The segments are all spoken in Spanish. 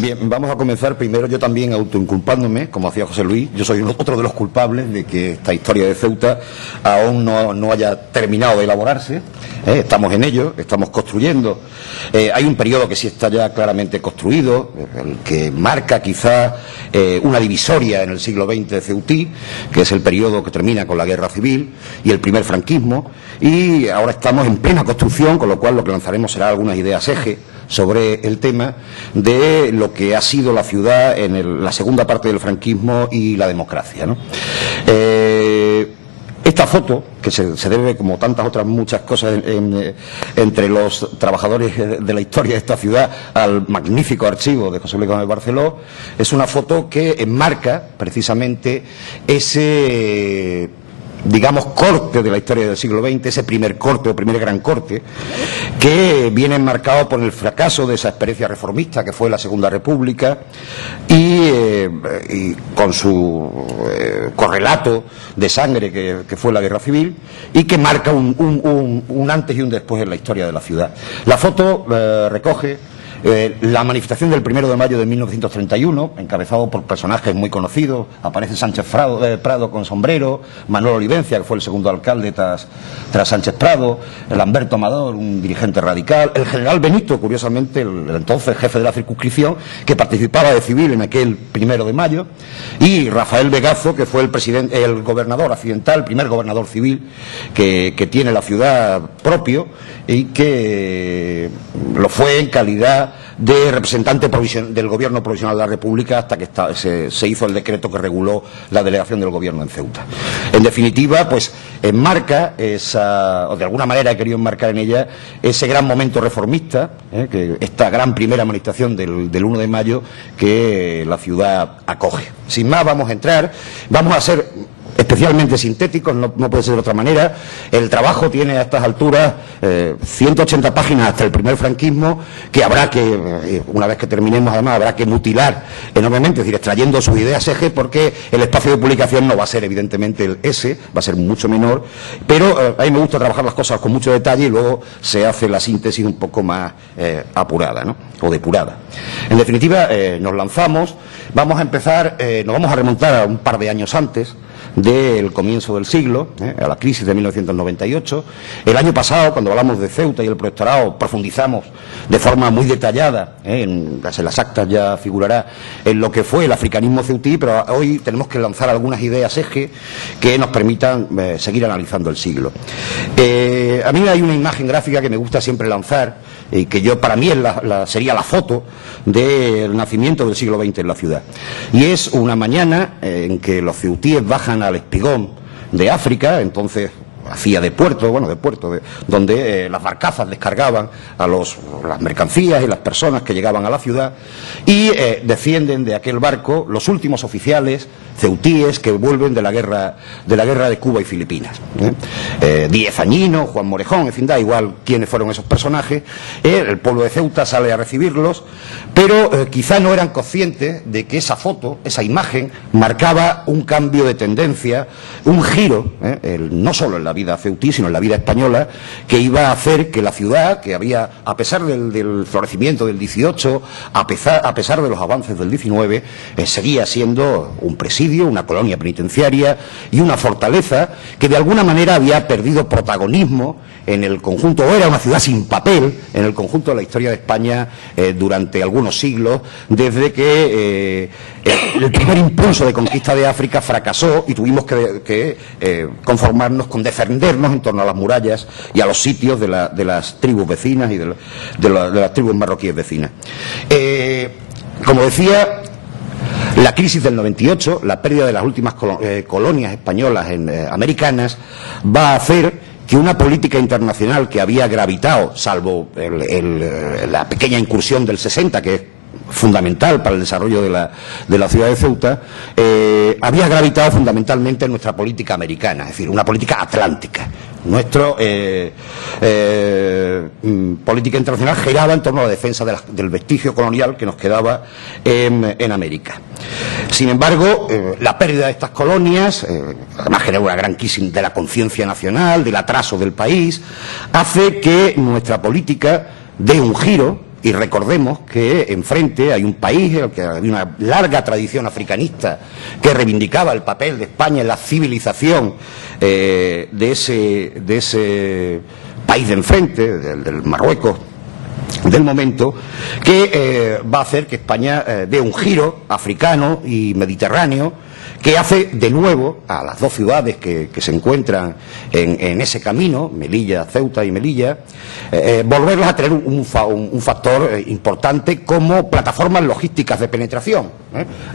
Bien, vamos a comenzar primero yo también autoinculpándome, como hacía José Luis. Yo soy otro de los culpables de que esta historia de Ceuta aún no haya terminado de elaborarse. Estamos en ello, estamos construyendo. Hay un periodo que sí está ya claramente construido, el que marca quizá una divisoria en el siglo XX ceutí, que es el periodo que termina con la Guerra Civil y el primer franquismo, y ahora estamos en plena construcción, con lo cual lo que lanzaremos será algunas ideas eje sobre el tema de lo que ha sido la ciudad en la segunda parte del franquismo y la democracia, ¿no? Esta foto, que se debe, como tantas otras muchas cosas entre los trabajadores de la historia de esta ciudad, al magnífico archivo de José Luis Gómez Barceló, es una foto que enmarca precisamente ese, digamos, corte de la historia del siglo XX, ese primer corte o primer gran corte, que viene enmarcado por el fracaso de esa experiencia reformista que fue la Segunda República y con su correlato de sangre que fue la Guerra Civil, y que marca un antes y un después en la historia de la ciudad. La foto recoge la manifestación del 1 de mayo de 1931, encabezado por personajes muy conocidos. Aparece Sánchez Prado con sombrero, Manuel Olivencia, que fue el segundo alcalde tras Sánchez Prado, el Lamberto Amador, un dirigente radical, el general Benito, curiosamente, el entonces jefe de la circunscripción, que participaba de civil en aquel 1 de mayo, y Rafael Vegazo, que fue el gobernador accidental, el primer gobernador civil que tiene la ciudad propio, y que lo fue en calidad de representante del gobierno provisional de la República hasta que se hizo el decreto que reguló la delegación del gobierno en Ceuta. En definitiva, pues enmarca o de alguna manera he querido enmarcar en ella ese gran momento reformista, que esta gran primera manifestación del 1 de mayo que la ciudad acoge. Sin más, vamos a ser especialmente sintéticos, no puede ser de otra manera. El trabajo tiene a estas alturas 180 páginas hasta el primer franquismo, que habrá que, una vez que terminemos además, habrá que mutilar enormemente, es decir, extrayendo sus ideas eje, porque el espacio de publicación no va a ser evidentemente el S, va a ser mucho menor, pero a mí me gusta trabajar las cosas con mucho detalle y luego se hace la síntesis un poco más apurada, ¿no? O depurada. En definitiva, nos lanzamos, vamos a empezar, nos vamos a remontar a un par de años antes del comienzo del siglo, a la crisis de 1998. El año pasado, cuando hablamos de Ceuta y el protectorado, profundizamos de forma muy detallada, en las actas ya figurará, en lo que fue el africanismo ceutí, pero hoy tenemos que lanzar algunas ideas eje que nos permitan seguir analizando el siglo. A mí hay una imagen gráfica que me gusta siempre lanzar, y que para mí sería la foto del nacimiento del siglo XX en la ciudad. Y es una mañana en que los ceutíes bajan al espigón de África, entonces hacía de puerto, donde las barcazas descargaban a las mercancías y las personas que llegaban a la ciudad, y descienden de aquel barco los últimos oficiales ceutíes que vuelven de la guerra de Cuba y Filipinas. Díez Añino, Juan Morejón, en fin, da igual quiénes fueron esos personajes. El pueblo de Ceuta sale a recibirlos, pero quizá no eran conscientes de que esa foto, esa imagen, marcaba un cambio de tendencia, un giro, no solo en la vida ceutí, sino en la vida española, que iba a hacer que la ciudad, que había, a pesar del florecimiento del 18, a pesar de los avances del 19, seguía siendo un presidio, una colonia penitenciaria y una fortaleza que de alguna manera había perdido protagonismo en el conjunto, o era una ciudad sin papel en el conjunto de la historia de España durante algunos siglos, desde que el primer impulso de conquista de África fracasó y tuvimos que conformarnos con defendernos en torno a las murallas y a los sitios de las tribus vecinas y de las tribus marroquíes vecinas. Como decía, la crisis del 98, la pérdida de las últimas colonias españolas americanas, va a hacer que una política internacional que había gravitado, salvo la pequeña incursión del 60, que es fundamental para el desarrollo de la ciudad de Ceuta, había gravitado fundamentalmente en nuestra política americana, es decir, una política atlántica. Nuestra política internacional giraba en torno a la defensa del vestigio colonial que nos quedaba en América. Sin embargo, la pérdida de estas colonias, además genera una gran crisis de la conciencia nacional, del atraso del país, hace que nuestra política dé un giro Y recordemos que enfrente hay un país que había una larga tradición africanista que reivindicaba el papel de España en la civilización de ese país de enfrente, del Marruecos del momento, que va a hacer que España dé un giro africano y mediterráneo, que hace de nuevo a las dos ciudades que se encuentran en ese camino, Melilla, Ceuta y Melilla, volverlas a tener un factor importante como plataformas logísticas de penetración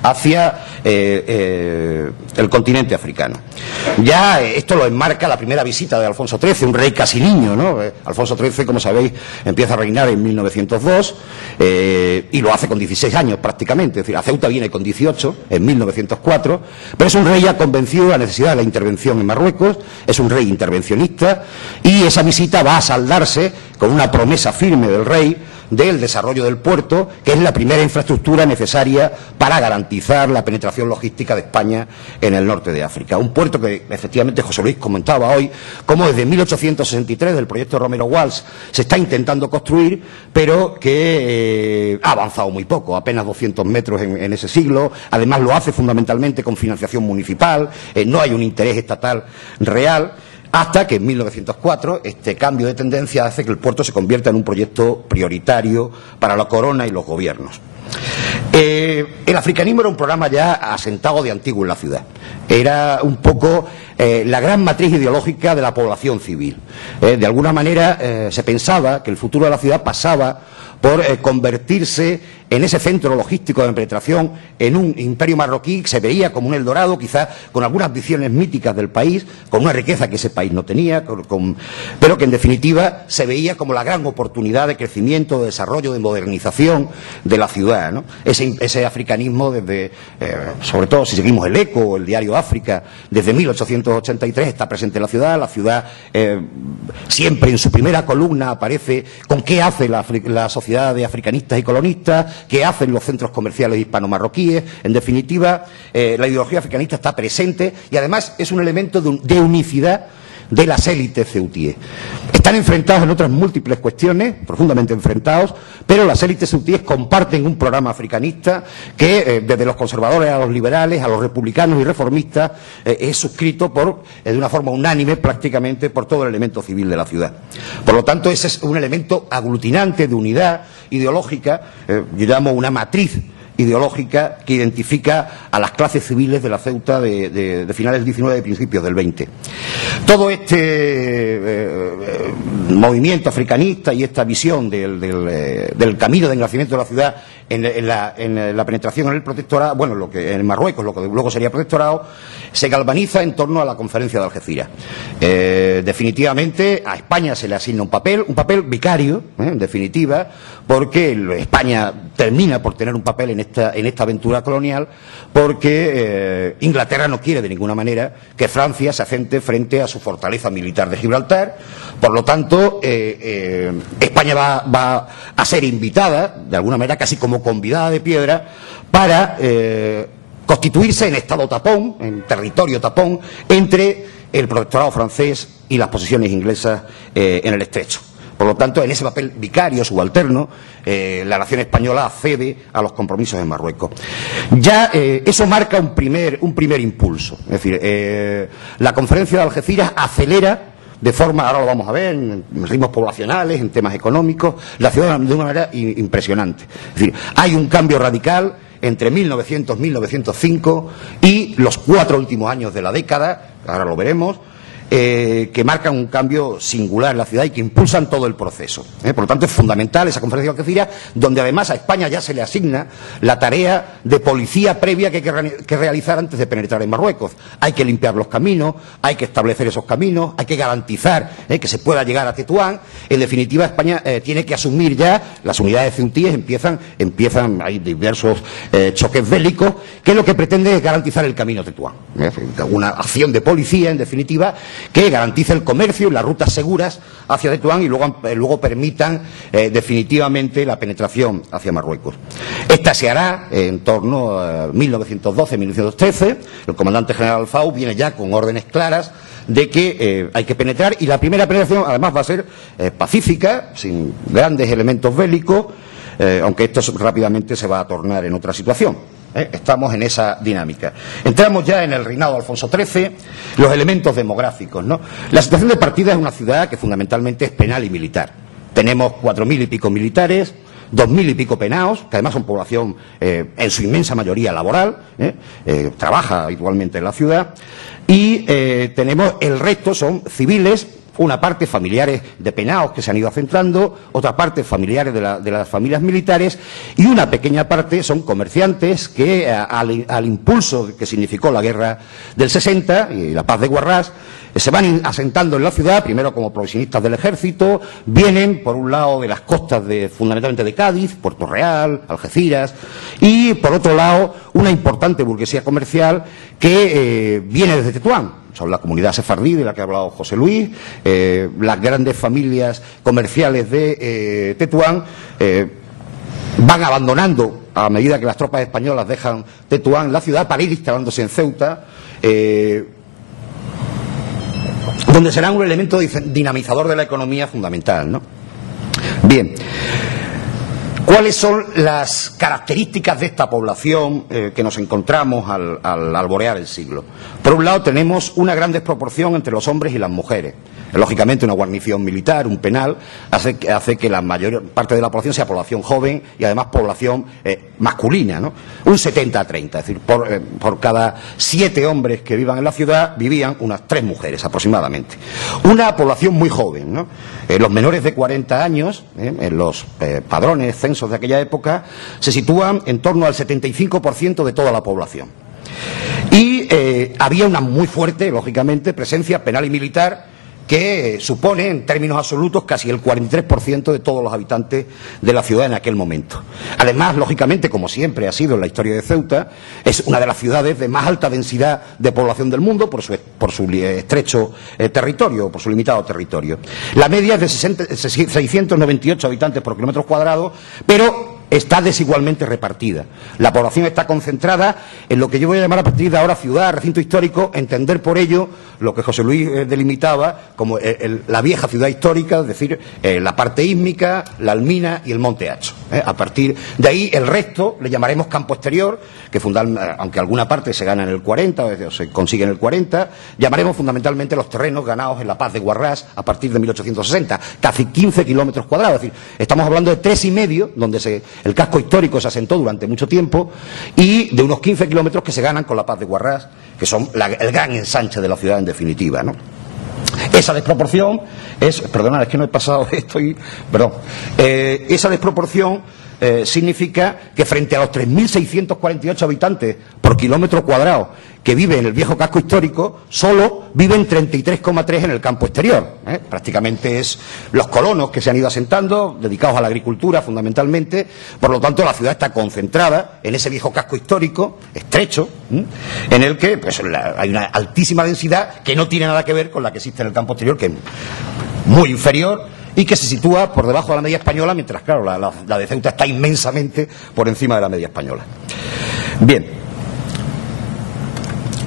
hacia el continente africano. Ya esto lo enmarca la primera visita de Alfonso XIII, un rey casi niño, ¿no? Alfonso XIII, como sabéis, empieza a reinar en 1902 y lo hace con 16 años prácticamente, es decir, a Ceuta viene con 18 en 1904, pero es un rey ya convencido de la necesidad de la intervención en Marruecos, es un rey intervencionista y esa visita va a saldarse con una promesa firme del rey del desarrollo del puerto, que es la primera infraestructura necesaria para garantizar la penetración logística de España en el norte de África. Un puerto que efectivamente José Luis comentaba hoy, como desde 1863 del proyecto Romero Walsh se está intentando construir, pero que ha avanzado muy poco, apenas 200 metros en ese siglo. Además lo hace fundamentalmente con financiación municipal, no hay un interés estatal real. Hasta que en 1904 este cambio de tendencia hace que el puerto se convierta en un proyecto prioritario para la corona y los gobiernos. El africanismo era un programa ya asentado de antiguo en la ciudad. Era un poco la gran matriz ideológica de la población civil. De alguna manera se pensaba que el futuro de la ciudad pasaba por convertirse en ese centro logístico de penetración en un imperio marroquí que se veía como un Eldorado, quizás con algunas visiones míticas del país, con una riqueza que ese país no tenía, pero que en definitiva se veía como la gran oportunidad de crecimiento, de desarrollo, de modernización de la ciudad, ¿no? Ese africanismo desde, sobre todo si seguimos el ECO o el diario África, desde 1883 está presente en la ciudad siempre en su primera columna aparece con qué hace la sociedad de africanistas y colonistas, qué hacen los centros comerciales hispano-marroquíes. En definitiva, la ideología africanista está presente y además es un elemento de unicidad de las élites ceutíes. Están enfrentados en otras múltiples cuestiones, profundamente enfrentados, pero las élites ceutíes comparten un programa africanista que, desde los conservadores a los liberales, a los republicanos y reformistas, es suscrito de una forma unánime prácticamente por todo el elemento civil de la ciudad. Por lo tanto, ese es un elemento aglutinante de unidad ideológica, yo llamo una matriz ideológica que identifica a las clases civiles de la Ceuta de finales del 19 y principios del 20. Todo este movimiento africanista y esta visión del camino de engrandecimiento de la ciudad en la penetración en el protectorado, bueno, en Marruecos, lo que luego sería protectorado, se galvaniza en torno a la conferencia de Algeciras. Definitivamente a España se le asigna un papel vicario, en definitiva, porque España termina por tener un papel en esta aventura colonial, porque Inglaterra no quiere de ninguna manera que Francia se asente frente a su fortaleza militar de Gibraltar. Por lo tanto, España va a ser invitada, de alguna manera casi como convidada de piedra, para constituirse en estado tapón, en territorio tapón, entre el protectorado francés y las posesiones inglesas en el estrecho. Por lo tanto, en ese papel vicario, subalterno, la nación española accede a los compromisos en Marruecos. Ya eso marca un primer impulso. Es decir, la conferencia de Algeciras acelera de forma, ahora lo vamos a ver, en ritmos poblacionales, en temas económicos, la ciudad de una manera impresionante. Es decir, hay un cambio radical entre 1900 y 1905 y los 4 últimos años de la década, ahora lo veremos, que marcan un cambio singular en la ciudad y que impulsan todo el proceso. Por lo tanto, es fundamental esa conferencia de Algeciras, donde además a España ya se le asigna la tarea de policía previa que hay que realizar antes de penetrar en Marruecos. Hay que limpiar los caminos, hay que establecer esos caminos, hay que garantizar que se pueda llegar a Tetuán. En definitiva, España tiene que asumir ya, las unidades ceutíes empiezan, hay diversos choques bélicos, que lo que pretende es garantizar el camino a Tetuán. Una acción de policía, en definitiva, que garantice el comercio y las rutas seguras hacia Tetuán y luego permitan definitivamente la penetración hacia Marruecos. Esta se hará en torno a 1912-1913. El comandante general Alfau viene ya con órdenes claras de que hay que penetrar, y la primera penetración además va a ser pacífica, sin grandes elementos bélicos, aunque esto rápidamente se va a tornar en otra situación. Estamos en esa dinámica. Entramos ya en el reinado de Alfonso XIII, los elementos demográficos, ¿no? La situación de partida es una ciudad que fundamentalmente es penal y militar. Tenemos 4.000 y pico militares, 2.000 y pico penaos, que además son población en su inmensa mayoría laboral, trabaja habitualmente en la ciudad, y tenemos el resto son civiles, una parte familiares de penaos que se han ido acentrando, otra parte familiares de las familias militares, y una pequeña parte son comerciantes que al impulso que significó la guerra del 60 y la paz de Guarrás, se van asentando en la ciudad, primero como provisionistas del ejército, vienen por un lado de las costas fundamentalmente de Cádiz, Puerto Real, Algeciras, y por otro lado una importante burguesía comercial que viene desde Tetuán. Son la comunidad sefardí de la que ha hablado José Luis, las grandes familias comerciales de Tetuán van abandonando a medida que las tropas españolas dejan Tetuán, la ciudad, para ir instalándose en Ceuta, donde serán un elemento dinamizador de la economía fundamental, ¿no? Bien. ¿Cuáles son las características de esta población que nos encontramos al alborear el siglo? Por un lado tenemos una gran desproporción entre los hombres y las mujeres. Lógicamente una guarnición militar, un penal, hace que la mayor parte de la población sea población joven y además población masculina, ¿no? Un 70-30, es decir, por cada 7 hombres que vivan en la ciudad, vivían unas 3 mujeres aproximadamente. Una población muy joven, ¿no? Los menores de 40 años, en los padrones, censos de aquella época, se sitúan en torno al 75% de toda la población. Y había una muy fuerte, lógicamente, presencia penal y militar que supone, en términos absolutos, casi el 43% de todos los habitantes de la ciudad en aquel momento. Además, lógicamente, como siempre ha sido en la historia de Ceuta, es una de las ciudades de más alta densidad de población del mundo por su estrecho territorio, por su limitado territorio. La media es de 698 habitantes por kilómetro cuadrado, pero está desigualmente repartida. La población está concentrada en lo que yo voy a llamar a partir de ahora ciudad, recinto histórico, entender por ello lo que José Luis delimitaba como la vieja ciudad histórica, es decir, la parte ísmica, la Almina y el Monte Hacho. A partir de ahí, el resto le llamaremos campo exterior, que aunque alguna parte se gana en el 40, o se consigue en el 40, llamaremos fundamentalmente los terrenos ganados en la Paz de Guarrás a partir de 1860, casi 15 kilómetros cuadrados. Es decir, estamos hablando de 3,5, donde el casco histórico se asentó durante mucho tiempo, y de unos 15 kilómetros que se ganan con la Paz de Guarrás, que son el gran ensanche de la ciudad en definitiva, ¿no? Esa desproporción perdonad, es que no he pasado esa desproporción significa que frente a los 3.648 habitantes por kilómetro cuadrado que viven en el viejo casco histórico, solo viven 33,3 en el campo exterior. Prácticamente es los colonos que se han ido asentando, dedicados a la agricultura fundamentalmente. Por lo tanto, la ciudad está concentrada en ese viejo casco histórico, estrecho, en el que hay una altísima densidad que no tiene nada que ver con la que existe en el campo exterior, que es muy inferior, y que se sitúa por debajo de la media española, mientras, claro, la de Ceuta está inmensamente por encima de la media española. Bien.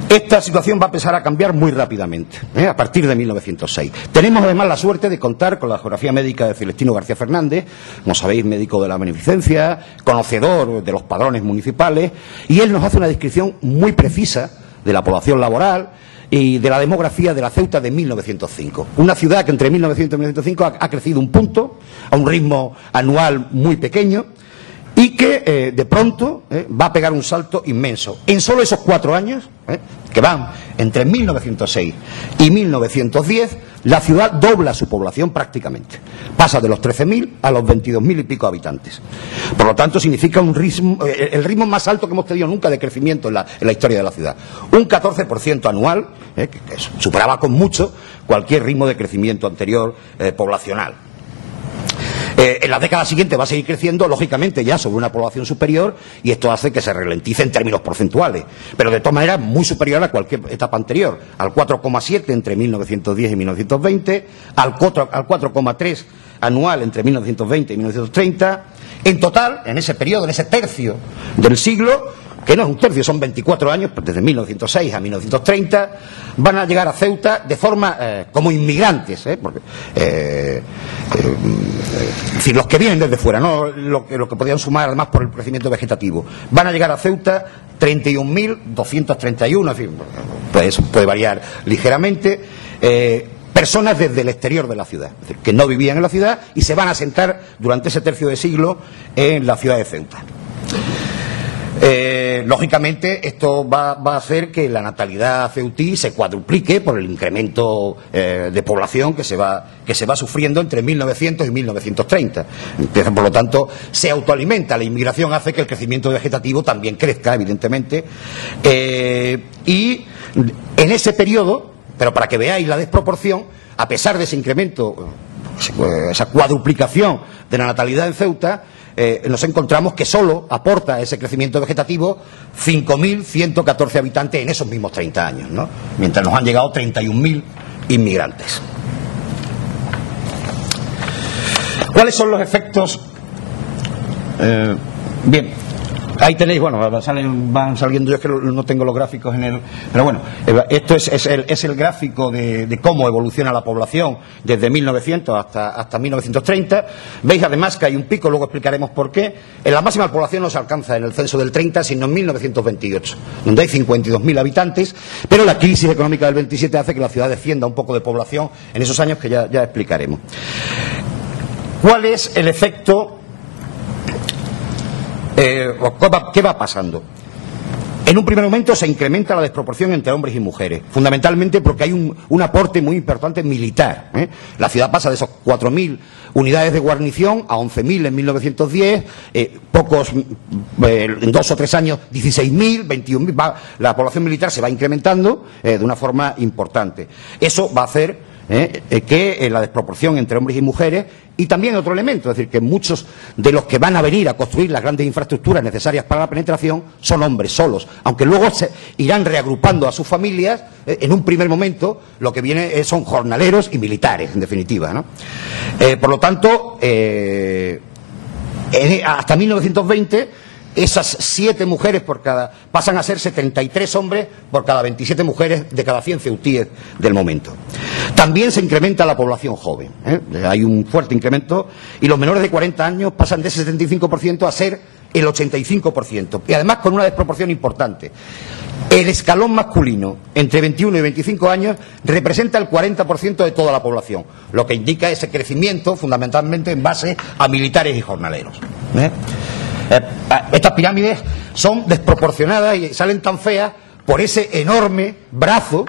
Esta situación va a empezar a cambiar muy rápidamente, a partir de 1906. Tenemos además la suerte de contar con la geografía médica de Celestino García Fernández, como sabéis, médico de la Beneficencia, conocedor de los padrones municipales, y él nos hace una descripción muy precisa de la población laboral y de la demografía de la Ceuta de 1905. Una ciudad que entre 1900 y 1905 ha crecido un punto, a un ritmo anual muy pequeño, y que de pronto va a pegar un salto inmenso. En solo esos 4 años, que van entre 1906 y 1910, la ciudad dobla su población prácticamente. Pasa de los 13.000 a los 22.000 y pico habitantes. Por lo tanto, significa el ritmo más alto que hemos tenido nunca de crecimiento en la historia de la ciudad. Un 14% anual, que superaba con mucho cualquier ritmo de crecimiento anterior poblacional. En las décadas siguientes va a seguir creciendo, lógicamente, ya sobre una población superior, y esto hace que se ralentice en términos porcentuales, pero de todas maneras muy superior a cualquier etapa anterior, al 4,7 entre 1910 y 1920, al 4,3 anual entre 1920 y 1930. En total, en ese periodo, en ese tercio del siglo, que no es un tercio, son 24 años, desde 1906 a 1930, van a llegar a Ceuta de forma como inmigrantes, porque, es decir, los que vienen desde fuera, no lo que podían sumar además por el crecimiento vegetativo. Van a llegar a Ceuta 31.231, en fin, pues eso puede variar ligeramente. Personas desde el exterior de la ciudad, es decir, que no vivían en la ciudad y se van a asentar durante ese tercio de siglo en la ciudad de Ceuta. Lógicamente, esto va a hacer que la natalidad ceutí se cuadruplique por el incremento de población que se va sufriendo entre 1900 y 1930. Por lo tanto, se autoalimenta. La inmigración hace que el crecimiento vegetativo también crezca, evidentemente. Y en ese periodo, pero para que veáis la desproporción, a pesar de ese incremento, esa cuadruplicación de la natalidad en Ceuta, nos encontramos que solo aporta ese crecimiento vegetativo 5.114 habitantes en esos mismos 30 años, ¿no? Mientras nos han llegado 31.000 inmigrantes. ¿Cuáles son los efectos? Bien. Ahí tenéis, bueno, van saliendo, yo es que no tengo los gráficos en el... Pero bueno, esto es el gráfico de cómo evoluciona la población desde 1900 hasta 1930. Veis además que hay un pico, luego explicaremos por qué. En la máxima población no se alcanza en el censo del 30, sino en 1928, donde hay 52.000 habitantes, pero la crisis económica del 27 hace que la ciudad descienda un poco de población en esos años que ya explicaremos. ¿Cuál es el efecto? ¿Qué va pasando? En un primer momento se incrementa la desproporción entre hombres y mujeres, fundamentalmente porque hay un aporte muy importante militar. La ciudad pasa de esos 4.000 unidades de guarnición a 11.000 en 1910, en 2 o 3 años 16.000, 21.000, la población militar se va incrementando de una forma importante. Eso va a hacer que la desproporción entre hombres y mujeres. Y también otro elemento, es decir, que muchos de los que van a venir a construir las grandes infraestructuras necesarias para la penetración son hombres solos, aunque luego se irán reagrupando a sus familias. En un primer momento lo que viene son jornaleros y militares, en definitiva, ¿no? Por lo tanto, hasta 1920... esas 7 mujeres pasan a ser 73 hombres por cada 27 mujeres de cada 100 ceutíes del momento. También se incrementa la población joven, hay un fuerte incremento y los menores de 40 años pasan de ese 75% a ser el 85%, y además con una desproporción importante. El escalón masculino entre 21 y 25 años representa el 40% de toda la población, lo que indica ese crecimiento fundamentalmente en base a militares y jornaleros. Estas pirámides son desproporcionadas y salen tan feas por ese enorme brazo,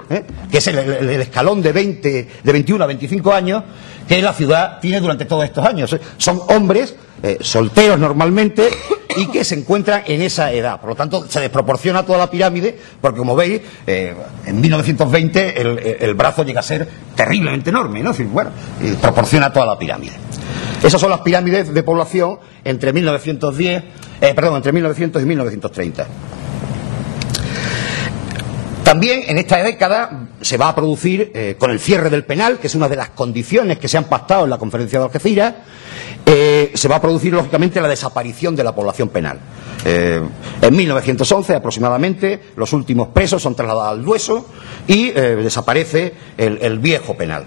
que es el escalón de 21 a 25 años, que la ciudad tiene durante todos estos años. Son hombres solteros normalmente y que se encuentran en esa edad. Por lo tanto, se desproporciona toda la pirámide porque, como veis, en 1920 el brazo llega a ser terriblemente enorme, ¿no? Bueno, proporciona toda la pirámide. Esas son las pirámides de población entre 1900 y 1930. También en esta década se va a producir, con el cierre del penal, que es una de las condiciones que se han pactado en la conferencia de Algeciras, se va a producir lógicamente la desaparición de la población penal. En 1911 aproximadamente los últimos presos son trasladados al Dueso y desaparece el viejo penal.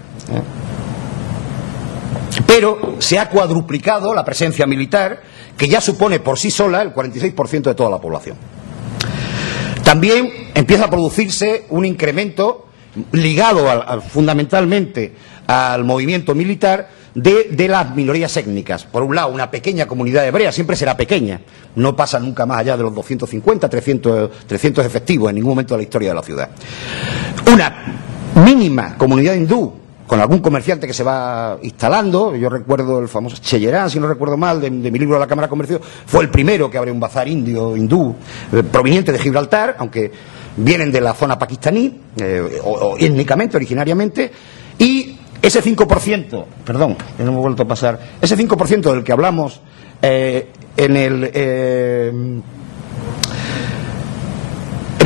Pero se ha cuadruplicado la presencia militar, que ya supone por sí sola el 46% de toda la población. También empieza a producirse un incremento ligado fundamentalmente al movimiento militar de las minorías étnicas. Por un lado, una pequeña comunidad hebrea, siempre será pequeña, no pasa nunca más allá de los 250, 300 efectivos en ningún momento de la historia de la ciudad. Una mínima comunidad hindú, con algún comerciante que se va instalando. Yo recuerdo el famoso Cheyerán, si no recuerdo mal, de mi libro La Cámara de Comercio, fue el primero que abrió un bazar hindú, proveniente de Gibraltar, aunque vienen de la zona pakistaní, o étnicamente, originariamente, y ese 5%, perdón, que no me he vuelto a pasar, ese 5% del que hablamos en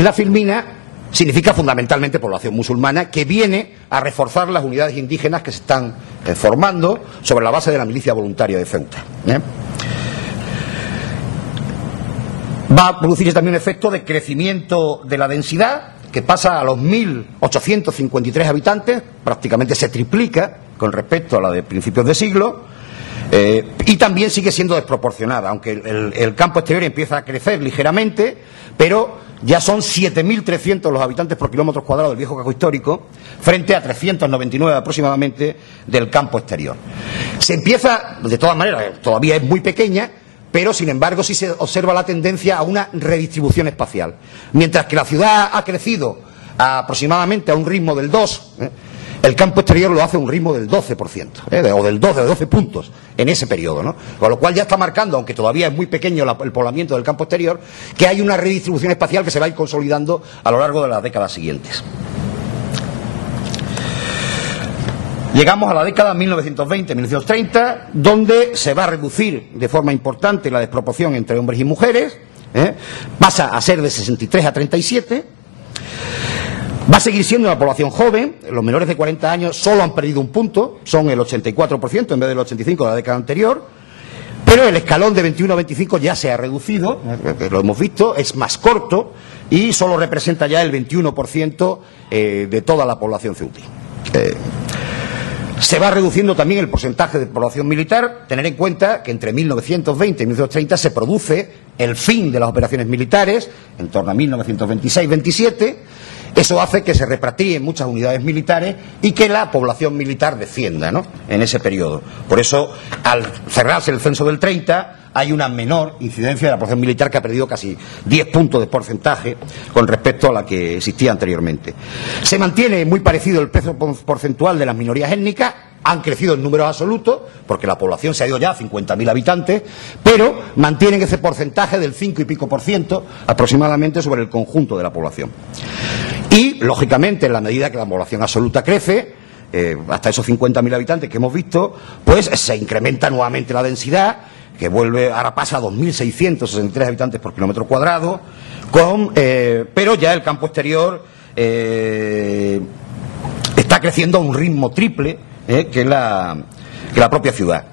la filmina, significa fundamentalmente población musulmana que viene a reforzar las unidades indígenas que se están formando sobre la base de la milicia voluntaria de Ceuta. Va a producirse también un efecto de crecimiento de la densidad, que pasa a los 1.853 habitantes, prácticamente se triplica con respecto a la de principios de siglo, y también sigue siendo desproporcionada, aunque el campo exterior empieza a crecer ligeramente, pero ya son 7.300 los habitantes por kilómetro cuadrado del viejo casco histórico, frente a 399 aproximadamente del campo exterior. Se empieza, de todas maneras, todavía es muy pequeña, pero sin embargo sí se observa la tendencia a una redistribución espacial. Mientras que la ciudad ha crecido aproximadamente a un ritmo del 2, el campo exterior lo hace a un ritmo del 12%, o del 12 puntos en ese periodo, ¿no? Con lo cual ya está marcando, aunque todavía es muy pequeño el poblamiento del campo exterior, que hay una redistribución espacial que se va a ir consolidando a lo largo de las décadas siguientes. Llegamos a la década 1920-1930, donde se va a reducir de forma importante la desproporción entre hombres y mujeres, pasa a ser de 63 a 37, va a seguir siendo una población joven, los menores de 40 años solo han perdido un punto, son el 84% en vez del 85% de la década anterior, pero el escalón de 21 a 25 ya se ha reducido, lo hemos visto, es más corto y solo representa ya el 21% de toda la población ceutí. Se va reduciendo también el porcentaje de población militar, tener en cuenta que entre 1920 y 1930 se produce el fin de las operaciones militares, en torno a 1926-27, eso hace que se repatrien muchas unidades militares y que la población militar descienda, ¿no?, en ese periodo. Por eso, al cerrarse el censo del 30, hay una menor incidencia de la población militar que ha perdido casi 10 puntos de porcentaje con respecto a la que existía anteriormente. Se mantiene muy parecido el peso porcentual de las minorías étnicas, han crecido en números absolutos, porque la población se ha ido ya a 50.000 habitantes, pero mantienen ese porcentaje del 5 y pico por ciento aproximadamente sobre el conjunto de la población. Y, lógicamente, en la medida que la población absoluta crece, hasta esos 50.000 habitantes que hemos visto, pues se incrementa nuevamente la densidad, que ahora pasa a 2.663 habitantes por kilómetro cuadrado, pero ya el campo exterior está creciendo a un ritmo triple que la propia ciudad.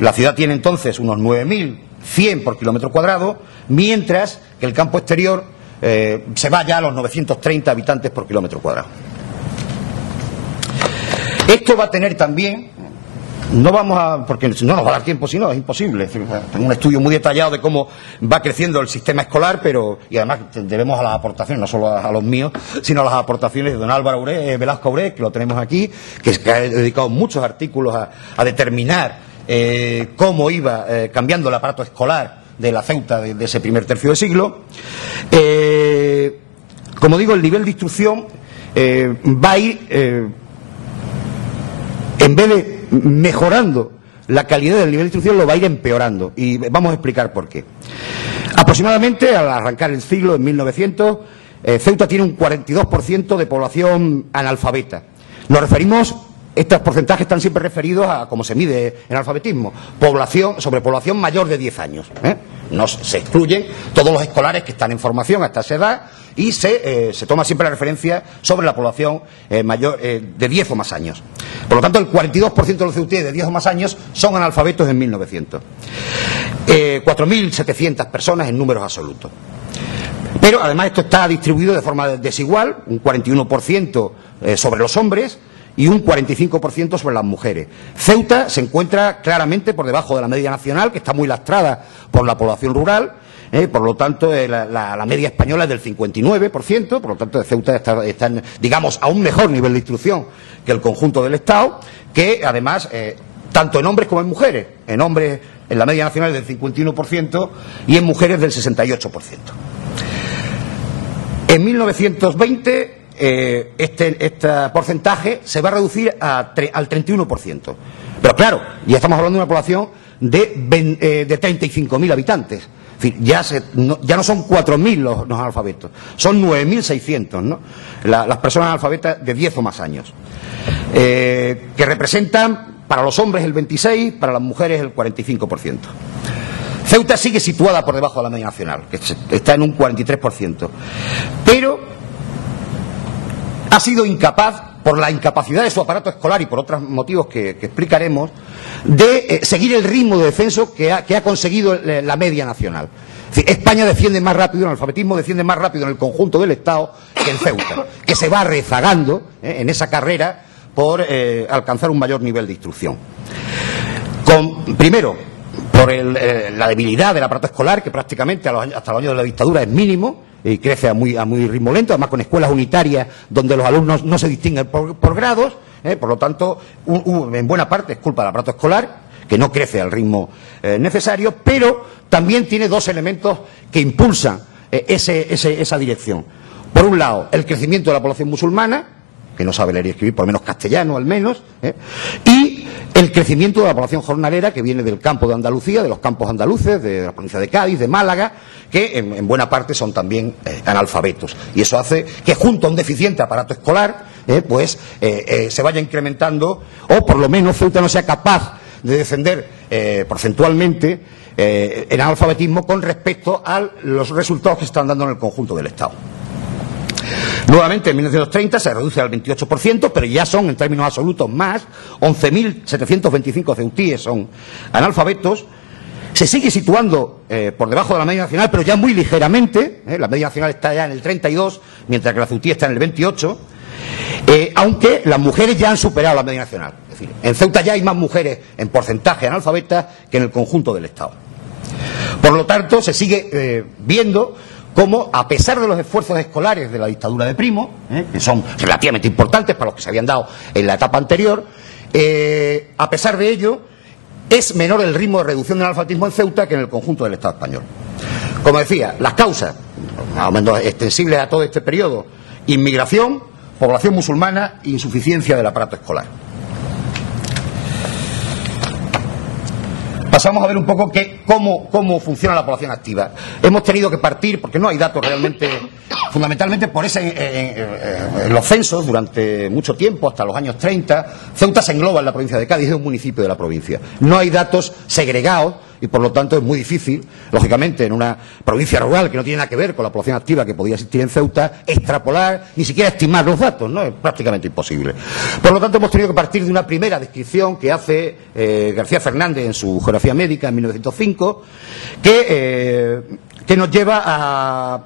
La ciudad tiene entonces unos 9.100 por kilómetro cuadrado, mientras que el campo exterior se va ya a los 930 habitantes por kilómetro cuadrado. Esto va a tener también... No vamos a, porque no nos va a dar tiempo, si no, es imposible. Tengo un estudio muy detallado de cómo va creciendo el sistema escolar, y además debemos a las aportaciones, no solo a los míos, sino a las aportaciones de don Álvaro Velasco Auré, que lo tenemos aquí, que ha dedicado muchos artículos a determinar cómo iba cambiando el aparato escolar de la Ceuta de ese primer tercio de siglo. Como digo, el nivel de instrucción va a ir, en vez de mejorando la calidad del nivel de instrucción, lo va a ir empeorando, y vamos a explicar por qué. Aproximadamente, al arrancar el siglo, en 1900, Ceuta tiene un 42% de población analfabeta. Nos referimos, estos porcentajes están siempre referidos a cómo se mide el alfabetismo, sobre población mayor de 10 años. No se excluyen todos los escolares que están en formación hasta esa edad, y se toma siempre la referencia sobre la población mayor de 10 o más años. Por lo tanto, el 42% de los ceutíes de 10 o más años son analfabetos en 1900. 4.700 personas en números absolutos. Pero además esto está distribuido de forma desigual, un 41% sobre los hombres y un 45% sobre las mujeres. Ceuta se encuentra claramente por debajo de la media nacional, que está muy lastrada por la población rural. Por lo tanto, la media española es del 59%, por lo tanto, Ceuta está digamos, a un mejor nivel de instrucción que el conjunto del Estado, que además, tanto en hombres como en mujeres, en hombres en la media nacional es del 51% y en mujeres del 68%. En 1920, este porcentaje se va a reducir al 31%. Pero claro, ya estamos hablando de una población de 35.000 habitantes. En fin, ya no son 4.000 los analfabetos, son 9.600, ¿no?, las personas analfabetas de 10 o más años, que representan para los hombres el 26%, para las mujeres el 45%. Ceuta sigue situada por debajo de la media nacional, que está en un 43%. Pero ha sido incapaz, por la incapacidad de su aparato escolar y por otros motivos que explicaremos, de seguir el ritmo de descenso que ha conseguido la media nacional. Es decir, España defiende más rápido, el analfabetismo defiende más rápido en el conjunto del Estado que en Ceuta, que se va rezagando en esa carrera por alcanzar un mayor nivel de instrucción. Primero, por la debilidad del aparato escolar, que prácticamente hasta los años de la dictadura es mínimo y crece a muy ritmo lento, además con escuelas unitarias donde los alumnos no se distinguen por grados, por lo tanto, en buena parte es culpa del aparato escolar, que no crece al ritmo necesario, pero también tiene dos elementos que impulsan esa dirección. Por un lado, el crecimiento de la población musulmana, que no sabe leer y escribir, por lo menos castellano al menos, y el crecimiento de la población jornalera que viene del campo de Andalucía, de los campos andaluces, de la provincia de Cádiz, de Málaga, que en buena parte son también analfabetos. Y eso hace que junto a un deficiente aparato escolar, se vaya incrementando, o por lo menos Ceuta no sea capaz de descender porcentualmente el analfabetismo con respecto a los resultados que se están dando en el conjunto del Estado. Nuevamente, en 1930 se reduce al 28%, pero ya son, en términos absolutos, más. 11.725 ceutíes son analfabetos. Se sigue situando por debajo de la media nacional, pero ya muy ligeramente. La media nacional está ya en el 32, mientras que la ceutí está en el 28. Aunque las mujeres ya han superado la media nacional. Es decir, en Ceuta ya hay más mujeres en porcentaje analfabetas que en el conjunto del Estado. Por lo tanto, se sigue viendo cómo, a pesar de los esfuerzos escolares de la dictadura de Primo, que son relativamente importantes para los que se habían dado en la etapa anterior, a pesar de ello, es menor el ritmo de reducción del analfabetismo en Ceuta que en el conjunto del Estado español. Como decía, las causas, más o menos extensibles a todo este periodo: inmigración, población musulmana e insuficiencia del aparato escolar. Pasamos a ver un poco cómo funciona la población activa. Hemos tenido que partir, porque no hay datos realmente, fundamentalmente por en los censos durante mucho tiempo, hasta los años 30, Ceuta se engloba en la provincia de Cádiz, es un municipio de la provincia. No hay datos segregados y por lo tanto es muy difícil, lógicamente, en una provincia rural que no tiene nada que ver con la población activa que podía existir en Ceuta, extrapolar, ni siquiera estimar los datos, ¿no? Es prácticamente imposible. Por lo tanto, hemos tenido que partir de una primera descripción que hace García Fernández en su Geografía Médica en 1905, que nos lleva a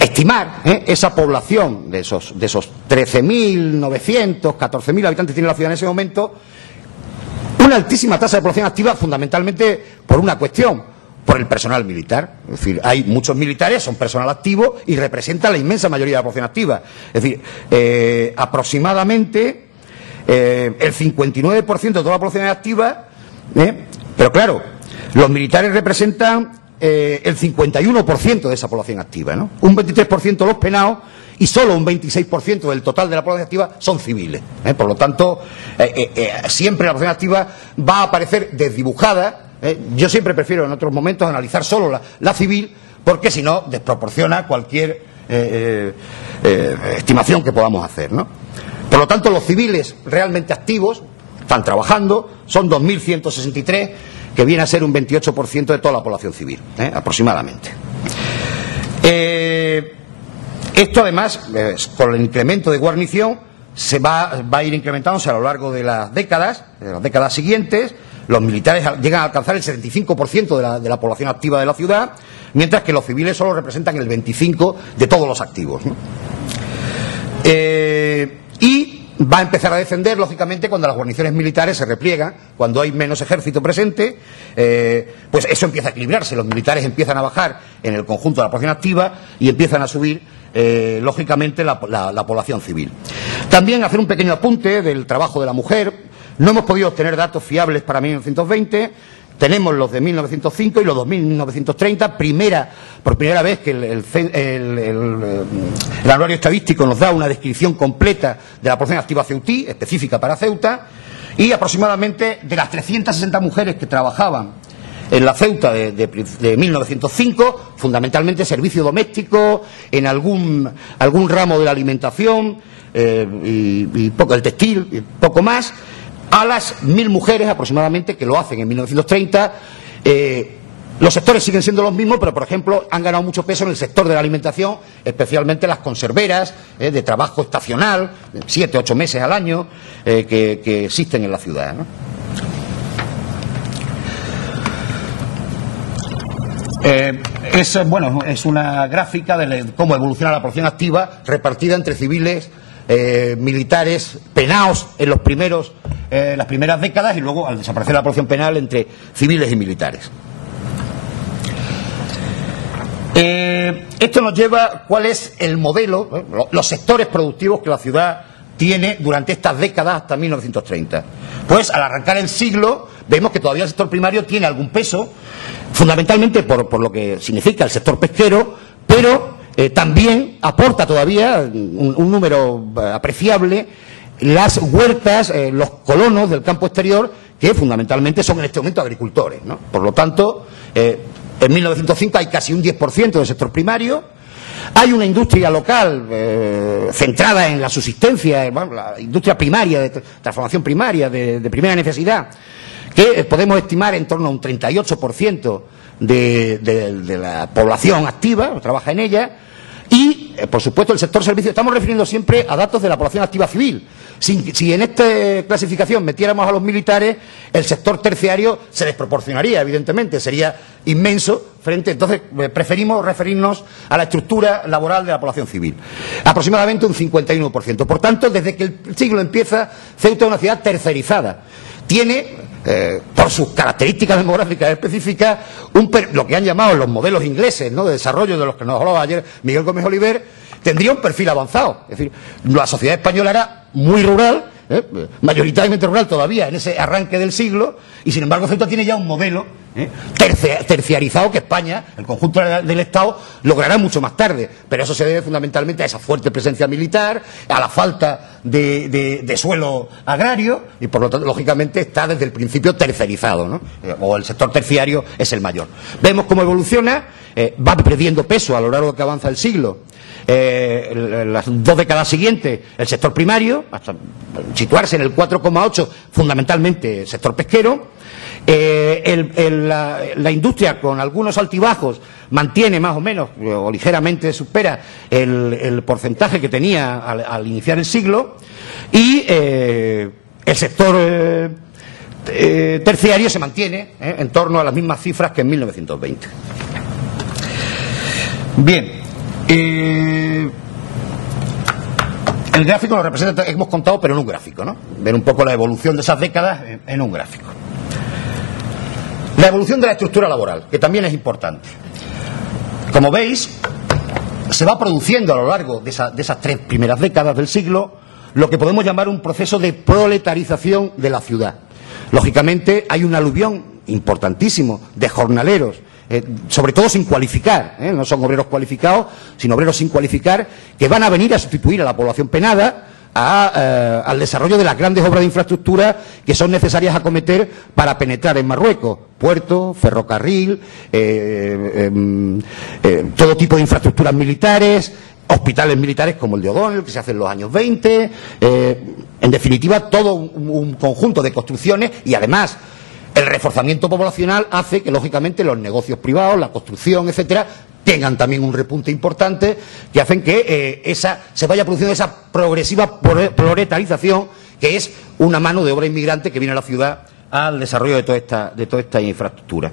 estimar esa población de esos 13.900, 14.000 habitantes que tiene la ciudad en ese momento, una altísima tasa de población activa, fundamentalmente por una cuestión: por el personal militar. Es decir, hay muchos militares, son personal activo y representan la inmensa mayoría de la población activa. Es decir, aproximadamente el 59% de toda la población es activa, pero claro, los militares representan el 51% de esa población activa, ¿no? Un 23% los penados y solo un 26% del total de la población activa son civiles. Por lo tanto, siempre la población activa va a aparecer desdibujada. Yo siempre prefiero en otros momentos analizar solo la civil, porque si no desproporciona cualquier estimación que podamos hacer, ¿no? Por lo tanto, los civiles realmente activos están trabajando, son 2.163, que viene a ser un 28% de toda la población civil, aproximadamente. Esto, además, con el incremento de guarnición, se va a ir incrementándose a lo largo de las décadas siguientes. Los militares llegan a alcanzar el 75% de la población activa de la ciudad, mientras que los civiles solo representan el 25% de todos los activos, ¿no? Y va a empezar a descender, lógicamente, cuando las guarniciones militares se repliegan, cuando hay menos ejército presente, pues eso empieza a equilibrarse. Los militares empiezan a bajar en el conjunto de la población activa y empiezan a subir, lógicamente, la población civil. También hacer un pequeño apunte del trabajo de la mujer. No hemos podido obtener datos fiables para 1920. Tenemos los de 1905 y los de 1930, por primera vez que el anuario estadístico nos da una descripción completa de la población activa ceutí, específica para Ceuta, y aproximadamente de las 360 mujeres que trabajaban en la Ceuta de 1905, fundamentalmente servicio doméstico, en algún ramo de la alimentación y poco el textil, y poco más, a las 1.000 mujeres aproximadamente que lo hacen en 1930, Los sectores siguen siendo los mismos, pero, por ejemplo, han ganado mucho peso en el sector de la alimentación, especialmente las conserveras de trabajo estacional, 7 u 8 meses al año, que existen en la ciudad, ¿no? Es una gráfica de cómo evoluciona la población activa repartida entre civiles, militares, penaos en las primeras décadas, y luego, al desaparecer la población penal, entre civiles y militares. Esto nos lleva a cuál es el modelo, los sectores productivos que la ciudad tiene durante estas décadas hasta 1930. Pues al arrancar el siglo vemos que todavía el sector primario tiene algún peso, fundamentalmente por lo que significa el sector pesquero, pero también aporta todavía un número apreciable las huertas, los colonos del campo exterior, que fundamentalmente son en este momento agricultores, ¿no? Por lo tanto, en 1905 hay casi un 10% del sector primario. Hay una industria local centrada en la subsistencia, la industria primaria, de transformación primaria, de primera necesidad, que podemos estimar en torno a un 38% de la población activa, trabaja en ella. Y, por supuesto, el sector servicios. Estamos refiriendo siempre a datos de la población activa civil. Si en esta clasificación metiéramos a los militares, el sector terciario se desproporcionaría, evidentemente, sería inmenso frente. Entonces, preferimos referirnos a la estructura laboral de la población civil. Aproximadamente un 51%. Por tanto, desde que el siglo empieza, Ceuta es una ciudad tercerizada. Tiene, por sus características demográficas específicas, lo que han llamado los modelos ingleses, ¿no?, de desarrollo, de los que nos hablaba ayer Miguel Gómez Oliver, tendría un perfil avanzado. Es decir, la sociedad española era muy rural, mayoritariamente rural todavía en ese arranque del siglo, y sin embargo Ceuta tiene ya un modelo terciarizado que España, el conjunto del Estado, logrará mucho más tarde, pero eso se debe fundamentalmente a esa fuerte presencia militar, a la falta de suelo agrario, y por lo tanto, lógicamente, está desde el principio tercerizado, ¿no? O el sector terciario es el mayor. Vemos cómo evoluciona, va perdiendo peso a lo largo que avanza el siglo. Las 2 décadas siguientes, el sector primario, hasta situarse en el 4,8, fundamentalmente el sector pesquero. La industria, con algunos altibajos, mantiene más o menos, o ligeramente supera el porcentaje que tenía al iniciar el siglo, y el sector terciario se mantiene en torno a las mismas cifras que en 1920. Bien. El gráfico lo representa, hemos contado, pero en un gráfico, ¿no? Ver un poco la evolución de esas décadas en un gráfico. La evolución de la estructura laboral, que también es importante. Como veis, se va produciendo a lo largo de esas 3 primeras décadas del siglo lo que podemos llamar un proceso de proletarización de la ciudad. Lógicamente, hay un aluvión importantísimo de jornaleros, sobre todo sin cualificar, no son obreros cualificados, sino obreros sin cualificar, que van a venir a sustituir a la población penada, al desarrollo de las grandes obras de infraestructura que son necesarias acometer para penetrar en Marruecos: puerto, ferrocarril, todo tipo de infraestructuras militares, hospitales militares como el de O'Donnell, que se hace en los años 20, en definitiva, todo un conjunto de construcciones. Y además, el reforzamiento poblacional hace que, lógicamente, los negocios privados, la construcción, etcétera, tengan también un repunte importante, que hacen que se vaya produciendo esa progresiva proletarización, que es una mano de obra inmigrante que viene a la ciudad al desarrollo de toda esta infraestructura.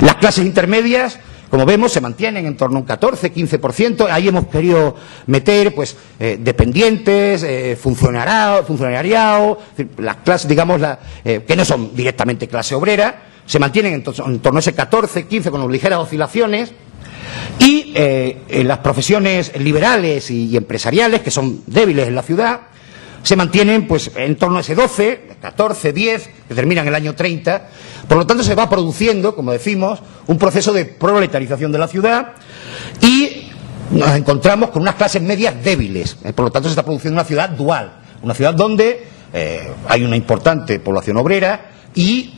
Las clases intermedias, como vemos, se mantienen en torno a un 14-15%. Ahí hemos querido meter, pues, dependientes, funcionariado, las clases, digamos, que no son directamente clase obrera, se mantienen en torno a ese 14-15%, con ligeras oscilaciones. Y las profesiones liberales y empresariales, que son débiles en la ciudad, se mantienen, pues, en torno a ese 12, 14, 10, que terminan en el año 30. Por lo tanto, se va produciendo, como decimos, un proceso de proletarización de la ciudad, y nos encontramos con unas clases medias débiles. Por lo tanto, se está produciendo una ciudad dual, una ciudad donde hay una importante población obrera, y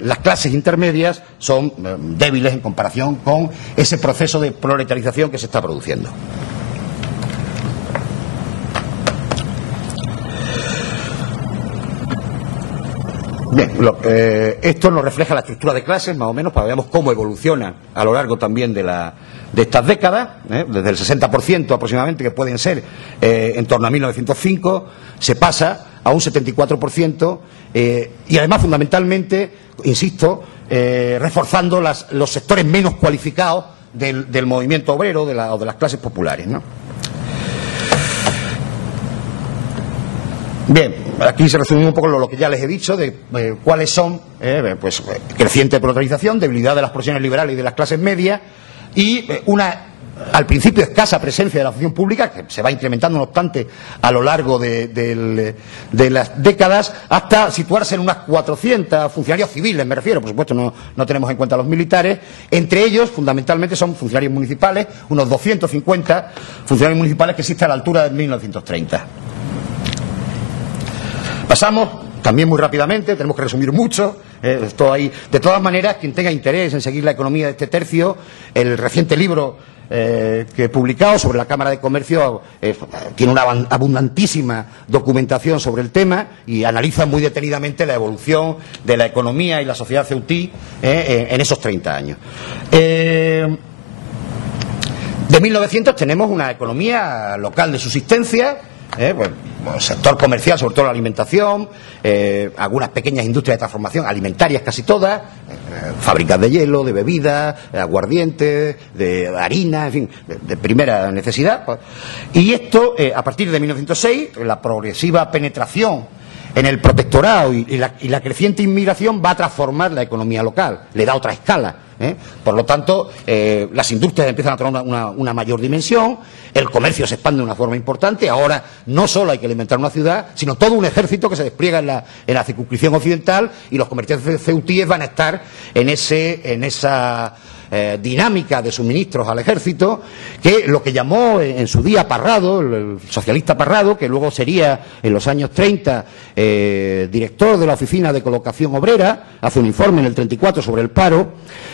las clases intermedias son débiles en comparación con ese proceso de proletarización que se está produciendo. Bien, esto nos refleja la estructura de clases, más o menos, para que veamos cómo evoluciona a lo largo también de estas décadas, desde el 60% aproximadamente, que pueden ser en torno a 1905, se pasa a un 74%, y además, fundamentalmente, insisto, reforzando los sectores menos cualificados del movimiento obrero o de las clases populares, ¿no? Bien, aquí se resume un poco lo que ya les he dicho de cuáles son, pues, creciente proletarización, debilidad de las profesiones liberales y de las clases medias y al principio, escasa presencia de la función pública, que se va incrementando, no obstante, a lo largo de las décadas, hasta situarse en unas 400 funcionarios civiles, me refiero, por supuesto, no tenemos en cuenta los militares. Entre ellos, fundamentalmente, son funcionarios municipales, unos 250 funcionarios municipales que existen a la altura de 1930. Pasamos también muy rápidamente, tenemos que resumir mucho, esto ahí. De todas maneras, quien tenga interés en seguir la economía de este tercio, el reciente libro que he publicado sobre la Cámara de Comercio tiene una abundantísima documentación sobre el tema y analiza muy detenidamente la evolución de la economía y la sociedad ceutí en esos 30 años. De 1900 tenemos una economía local de subsistencia, sector comercial, sobre todo la alimentación, algunas pequeñas industrias de transformación, alimentarias casi todas, fábricas de hielo, de bebidas, aguardientes, de harina, en fin, de primera necesidad. Y esto, a partir de 1906, la progresiva penetración en el protectorado y la creciente inmigración va a transformar la economía local, le da otra escala. Por lo tanto, las industrias empiezan a tener una mayor dimensión, el comercio se expande de una forma importante. Ahora no solo hay que alimentar una ciudad, sino todo un ejército que se despliega en la circunscripción occidental, y los comerciantes ceutíes van a estar en esa dinámica de suministros al ejército, que lo que llamó en su día Parrado, el socialista Parrado, que luego sería en los años 30 director de la Oficina de Colocación Obrera, hace un informe en el 34 sobre el paro,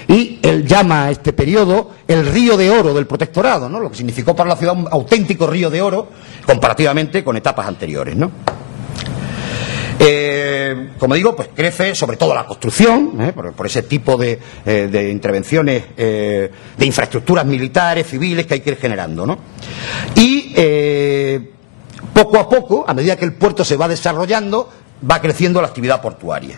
y él llama a este periodo el río de oro del protectorado, ¿no? Lo que significó para la ciudad un auténtico río de oro comparativamente con etapas anteriores, ¿no? Como digo, pues crece sobre todo la construcción, por ese tipo de intervenciones de infraestructuras militares, civiles que hay que ir generando, ¿no? Y poco a poco, a medida que el puerto se va desarrollando, va creciendo la actividad portuaria.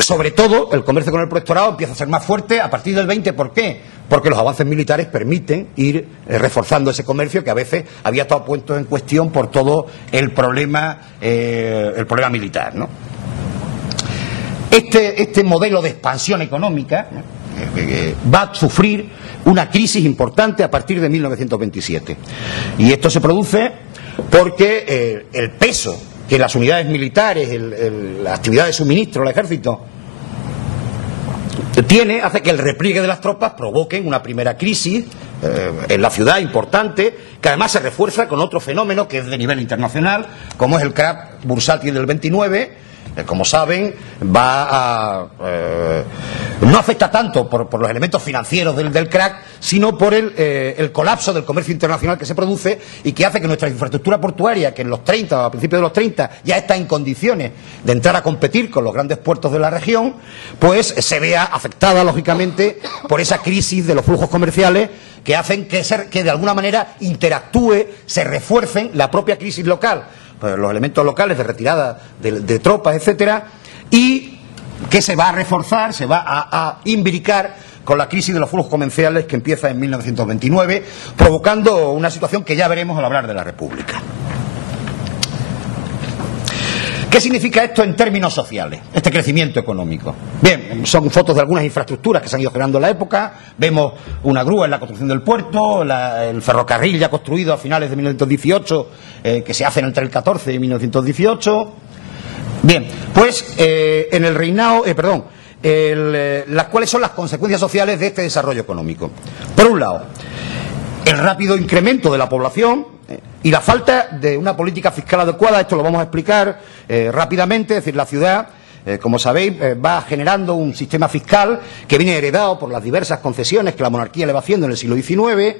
Sobre todo, el comercio con el protectorado empieza a ser más fuerte a partir del 20. ¿Por qué? Porque los avances militares permiten ir reforzando ese comercio que a veces había estado puesto en cuestión por todo el problema militar, ¿no? Este modelo de expansión económica va a sufrir una crisis importante a partir de 1927. Y esto se produce porque el peso que las unidades militares, la actividad de suministro, el ejército, hace que el repliegue de las tropas provoquen una primera crisis en la ciudad importante, que además se refuerza con otro fenómeno que es de nivel internacional, como es el crack bursátil del 29. Como saben, no afecta tanto por los elementos financieros del crack, sino por el colapso del comercio internacional que se produce y que hace que nuestra infraestructura portuaria, que en los 30 o a principios de los 30 ya está en condiciones de entrar a competir con los grandes puertos de la región, pues se vea afectada, lógicamente, por esa crisis de los flujos comerciales que hacen que de alguna manera interactúe, se refuercen la propia crisis local, los elementos locales de retirada de tropas, etcétera, y que se va a reforzar, se va a imbricar con la crisis de los flujos comerciales que empieza en 1929, provocando una situación que ya veremos al hablar de la República. ¿Qué significa esto en términos sociales, este crecimiento económico? Bien, son fotos de algunas infraestructuras que se han ido generando en la época. Vemos una grúa en la construcción del puerto, el ferrocarril ya construido a finales de 1918, que se hace entre el 14 y 1918. Bien, pues en el reinado, ¿cuáles son las consecuencias sociales de este desarrollo económico? Por un lado, el rápido incremento de la población y la falta de una política fiscal adecuada. Esto lo vamos a explicar rápidamente. Es decir, la ciudad como sabéis, va generando un sistema fiscal que viene heredado por las diversas concesiones que la monarquía le va haciendo en el siglo XIX,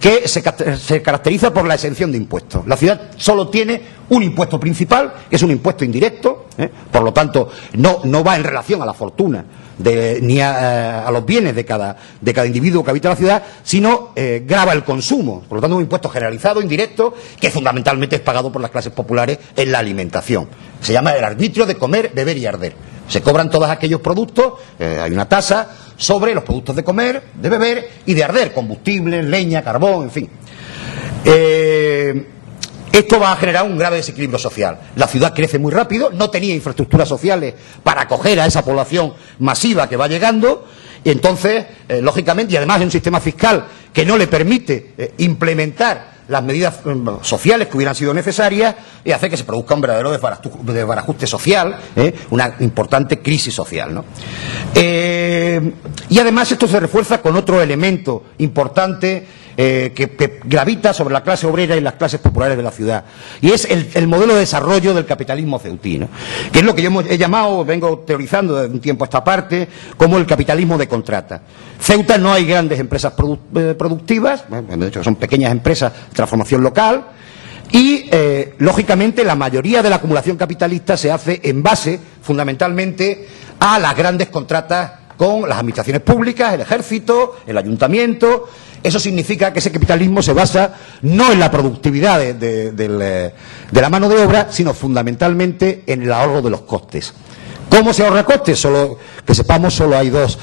que se caracteriza por la exención de impuestos. La ciudad solo tiene un impuesto principal, que es un impuesto indirecto, por lo tanto no va en relación a la fortuna ni a los bienes de cada individuo que habita la ciudad, sino grava el consumo. Por lo tanto, un impuesto generalizado, indirecto, que fundamentalmente es pagado por las clases populares en la alimentación. Se llama el arbitrio de comer, beber y arder. Se cobran todos aquellos productos, hay una tasa sobre los productos de comer, de beber y de arder, combustible, leña, carbón, en fin. Esto va a generar un grave desequilibrio social. La ciudad crece muy rápido, no tenía infraestructuras sociales para acoger a esa población masiva que va llegando, y entonces, lógicamente, y además de un sistema fiscal que no le permite implementar las medidas sociales que hubieran sido necesarias, y hace que se produzca un verdadero desbarajuste social, una importante crisis social, ¿no? Y además esto se refuerza con otro elemento importante que gravita sobre la clase obrera y las clases populares de la ciudad, y es el modelo de desarrollo del capitalismo ceutino, que es lo que yo he llamado, vengo teorizando desde un tiempo a esta parte, como el capitalismo de contrata. Ceuta no hay grandes empresas productivas, de hecho son pequeñas empresas de transformación local, y lógicamente la mayoría de la acumulación capitalista se hace en base fundamentalmente a las grandes contratas con las administraciones públicas, el ejército, el ayuntamiento. Eso significa que ese capitalismo se basa no en la productividad de la mano de obra, sino fundamentalmente en el ahorro de los costes. ¿Cómo se ahorra costes? Solo que sepamos, solo hay dos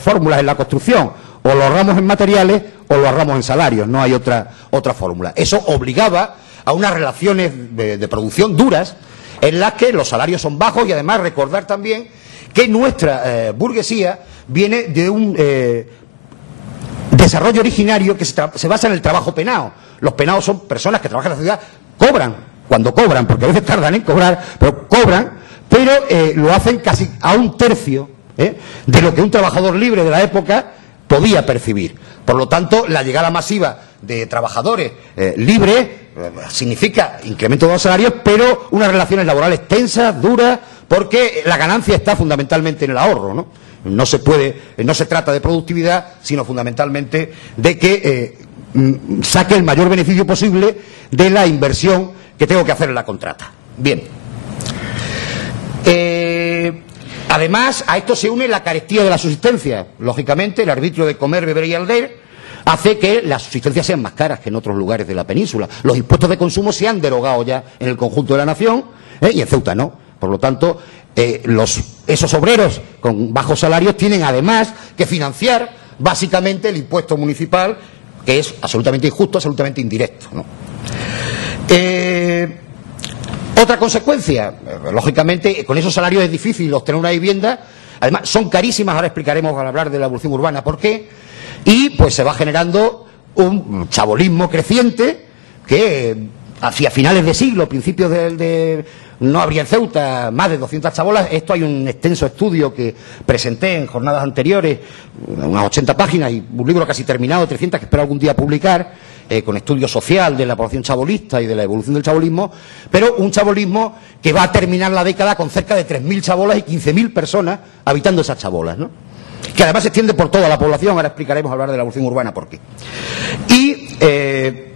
fórmulas en la construcción: o lo ahorramos en materiales o lo ahorramos en salarios, no hay otra fórmula. Eso obligaba a unas relaciones de producción duras, en las que los salarios son bajos, y además recordar también que nuestra burguesía viene de un desarrollo originario que se basa en el trabajo penado. Los penados son personas que trabajan en la ciudad, cobran, cuando cobran, porque a veces tardan en cobrar, pero cobran, pero lo hacen casi a un tercio de lo que un trabajador libre de la época podía percibir. Por lo tanto, la llegada masiva de trabajadores libres significa incremento de los salarios, pero unas relaciones laborales tensas, duras, porque la ganancia está fundamentalmente en el ahorro, ¿no? No se trata de productividad, sino fundamentalmente de que saque el mayor beneficio posible de la inversión que tengo que hacer en la contrata. Bien. Además, a esto se une la carestía de la subsistencia. Lógicamente, el arbitrio de comer, beber y arder hace que las subsistencias sean más caras que en otros lugares de la península. Los impuestos de consumo se han derogado ya en el conjunto de la nación, y en Ceuta no. Por lo tanto, esos obreros con bajos salarios tienen además que financiar básicamente el impuesto municipal, que es absolutamente injusto, absolutamente indirecto, ¿no? Otra consecuencia, lógicamente, con esos salarios es difícil obtener una vivienda. Además, son carísimas. Ahora explicaremos al hablar de la evolución urbana por qué. Y pues se va generando un chabolismo creciente que hacia finales de siglo, principios no habría en Ceuta más de 200 chabolas. Esto hay un extenso estudio que presenté en jornadas anteriores, unas 80 páginas, y un libro casi terminado, 300, que espero algún día publicar, con estudio social de la población chabolista y de la evolución del chabolismo, pero un chabolismo que va a terminar la década con cerca de 3.000 chabolas y 15.000 personas habitando esas chabolas, ¿no? Que además se extiende por toda la población. Ahora explicaremos al hablar de la evolución urbana por qué. Y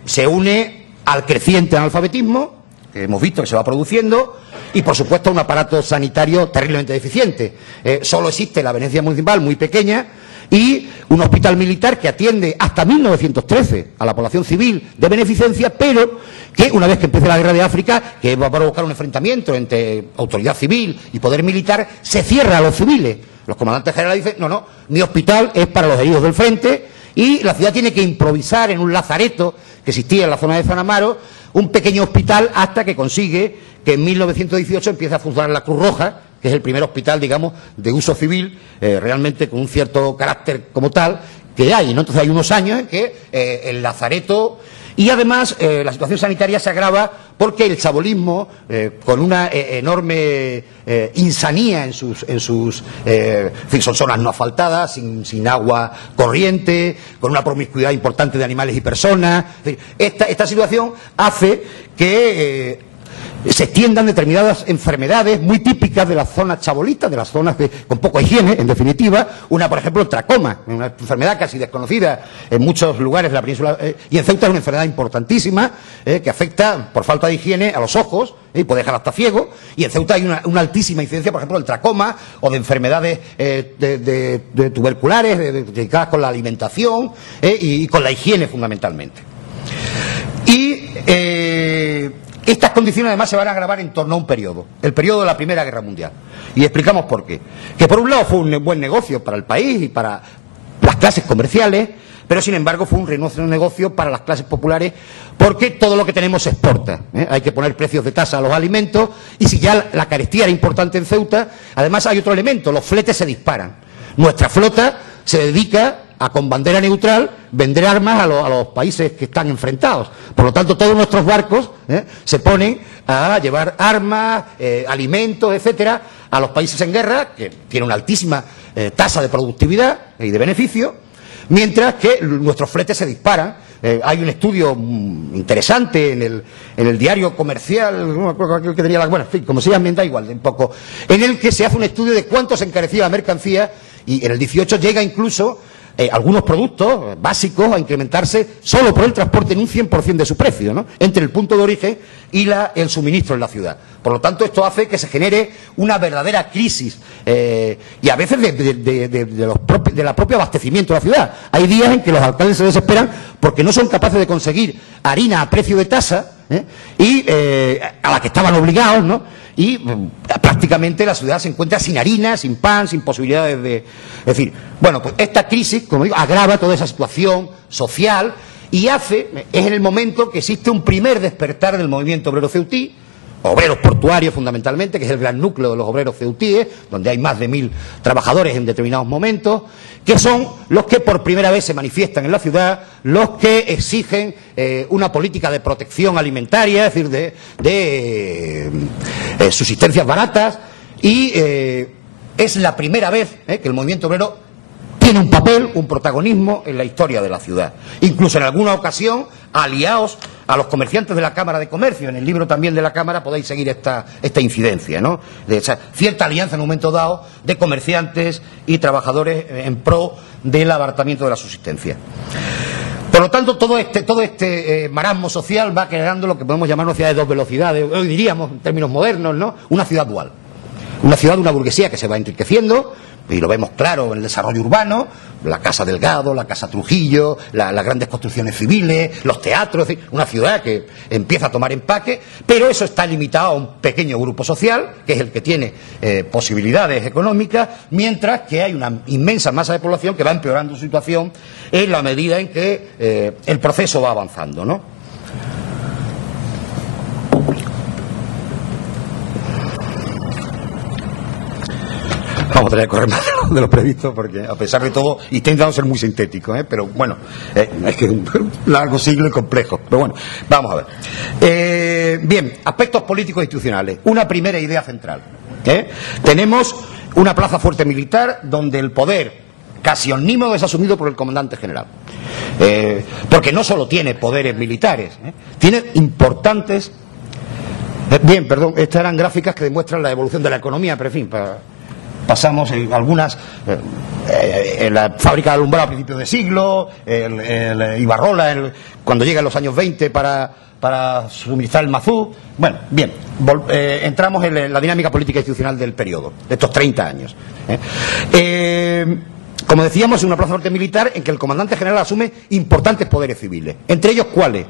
se une al creciente analfabetismo, que hemos visto que se va produciendo, y por supuesto un aparato sanitario terriblemente deficiente. Solo existe la Venecia municipal, muy pequeña, y un hospital militar que atiende hasta 1913 a la población civil de beneficencia, pero que una vez que empiece la guerra de África, que va a provocar un enfrentamiento entre autoridad civil y poder militar, se cierra a los civiles. Los comandantes generales dicen: no, mi hospital es para los heridos del frente, y la ciudad tiene que improvisar en un lazareto que existía en la zona de Zanamaro un pequeño hospital, hasta que consigue que en 1918 empiece a funcionar la Cruz Roja, que es el primer hospital, digamos, de uso civil, realmente con un cierto carácter como tal, que hay, ¿no? Entonces hay unos años en que el lazareto... Y además la situación sanitaria se agrava porque el chabolismo, con una enorme insanía en sus son zonas no asfaltadas, sin agua corriente, con una promiscuidad importante de animales y personas. Esta situación hace que se extiendan determinadas enfermedades muy típicas de las zonas chabolitas, de las zonas con poca higiene, en definitiva. Una, por ejemplo, el tracoma, una enfermedad casi desconocida en muchos lugares de la península, y en Ceuta es una enfermedad importantísima que afecta, por falta de higiene, a los ojos, y puede dejar hasta ciego. Y en Ceuta hay una altísima incidencia, por ejemplo, del tracoma o de enfermedades de tuberculares dedicadas con la alimentación y con la higiene, fundamentalmente. Y estas condiciones además se van a agravar en torno a un periodo, el periodo de la Primera Guerra Mundial. Y explicamos por qué. Que por un lado fue un buen negocio para el país y para las clases comerciales, pero sin embargo fue un ruinoso negocio para las clases populares, porque todo lo que tenemos se exporta. Hay que poner precios de tasa a los alimentos, y si ya la carestía era importante en Ceuta, además hay otro elemento: los fletes se disparan. Nuestra flota se dedica a, con bandera neutral, vender armas a los países que están enfrentados. Por lo tanto, todos nuestros barcos se ponen a llevar armas, alimentos, etcétera, a los países en guerra, que tienen una altísima tasa de productividad y de beneficio, mientras que nuestros fletes se disparan. Hay un estudio interesante en el diario comercial, no me acuerdo que tenía bueno, en fin, como se llama, da igual, un poco, en el que se hace un estudio de cuánto se encarecía la mercancía, y en el 18 llega incluso algunos productos básicos a incrementarse solo por el transporte en un 100% de su precio, ¿no?, entre el punto de origen y el suministro en la ciudad. Por lo tanto, esto hace que se genere una verdadera crisis y a veces de la propio abastecimiento de la ciudad. Hay días en que los alcaldes se desesperan porque no son capaces de conseguir harina a precio de tasa y a la que estaban obligados, ¿no? Y prácticamente la ciudad se encuentra sin harina, sin pan, sin posibilidades de... Es decir, bueno, pues esta crisis, como digo, agrava toda esa situación social y es en el momento que existe un primer despertar del movimiento obrero ceutí, obreros portuarios fundamentalmente, que es el gran núcleo de los obreros ceutíes, donde hay más de 1000 trabajadores en determinados momentos, que son los que por primera vez se manifiestan en la ciudad, los que exigen una política de protección alimentaria, es decir, de subsistencias baratas, y es la primera vez que el movimiento obrero tiene un papel, un protagonismo en la historia de la ciudad. Incluso en alguna ocasión aliados a los comerciantes de la Cámara de Comercio. En el libro también de la Cámara podéis seguir esta incidencia, ¿no?, de esa cierta alianza en un momento dado de comerciantes y trabajadores en pro del abaratamiento de la subsistencia. Por lo tanto, todo este marasmo social va generando lo que podemos llamar una ciudad de dos velocidades, hoy diríamos, en términos modernos, ¿no?, una ciudad dual. Una ciudad de una burguesía que se va enriqueciendo, y lo vemos claro en el desarrollo urbano, la Casa Delgado, la Casa Trujillo, las grandes construcciones civiles, los teatros, es decir, una ciudad que empieza a tomar empaque, pero eso está limitado a un pequeño grupo social, que es el que tiene posibilidades económicas, mientras que hay una inmensa masa de población que va empeorando su situación en la medida en que el proceso va avanzando, ¿no? Vamos a tener que correr más de lo previsto porque, a pesar de todo, y estoy intentando ser muy sintético, pero bueno, es que es un largo siglo y complejo. Pero bueno, vamos a ver. Bien, aspectos políticos e institucionales. Una primera idea central. Tenemos una plaza fuerte militar donde el poder casi omnímodo es asumido por el comandante general. Porque no solo tiene poderes militares, tiene importantes... Bien, perdón, estas eran gráficas que demuestran la evolución de la economía, pero en fin, pasamos algunas, la fábrica de alumbrado a principios de siglo, el Ibarrola cuando llega en los años 20 para suministrar el mazú. Bueno, bien, entramos en la dinámica política institucional del periodo, de estos 30 años. Como decíamos, es una plaza fuerte militar en que el comandante general asume importantes poderes civiles. Entre ellos, ¿cuáles?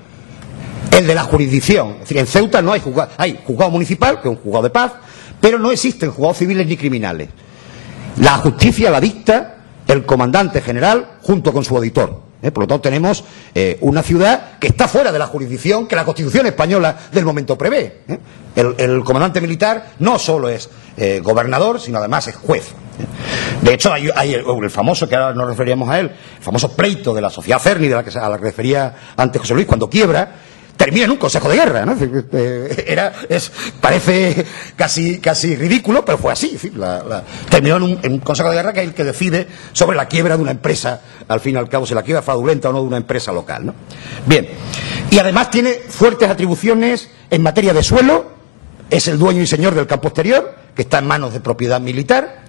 El de la jurisdicción. Es decir, en Ceuta no hay juzgado municipal, que es un juzgado de paz, pero no existen juzgados civiles ni criminales. La justicia la dicta el comandante general junto con su auditor. Por lo tanto, tenemos una ciudad que está fuera de la jurisdicción que la Constitución española del momento prevé. El comandante militar no solo es gobernador, sino además es juez. De hecho, hay el famoso, que ahora nos referíamos a él, el famoso pleito de la sociedad Cerny, a la que refería antes José Luis, cuando quiebra, termina en un consejo de guerra, ¿no? Parece casi ridículo, pero fue así. Terminó en un consejo de guerra que es el que decide sobre la quiebra de una empresa, al fin y al cabo, si la quiebra es fraudulenta o no de una empresa local, ¿no? Bien, y además tiene fuertes atribuciones en materia de suelo es el dueño y señor del campo exterior, que está en manos de propiedad militar.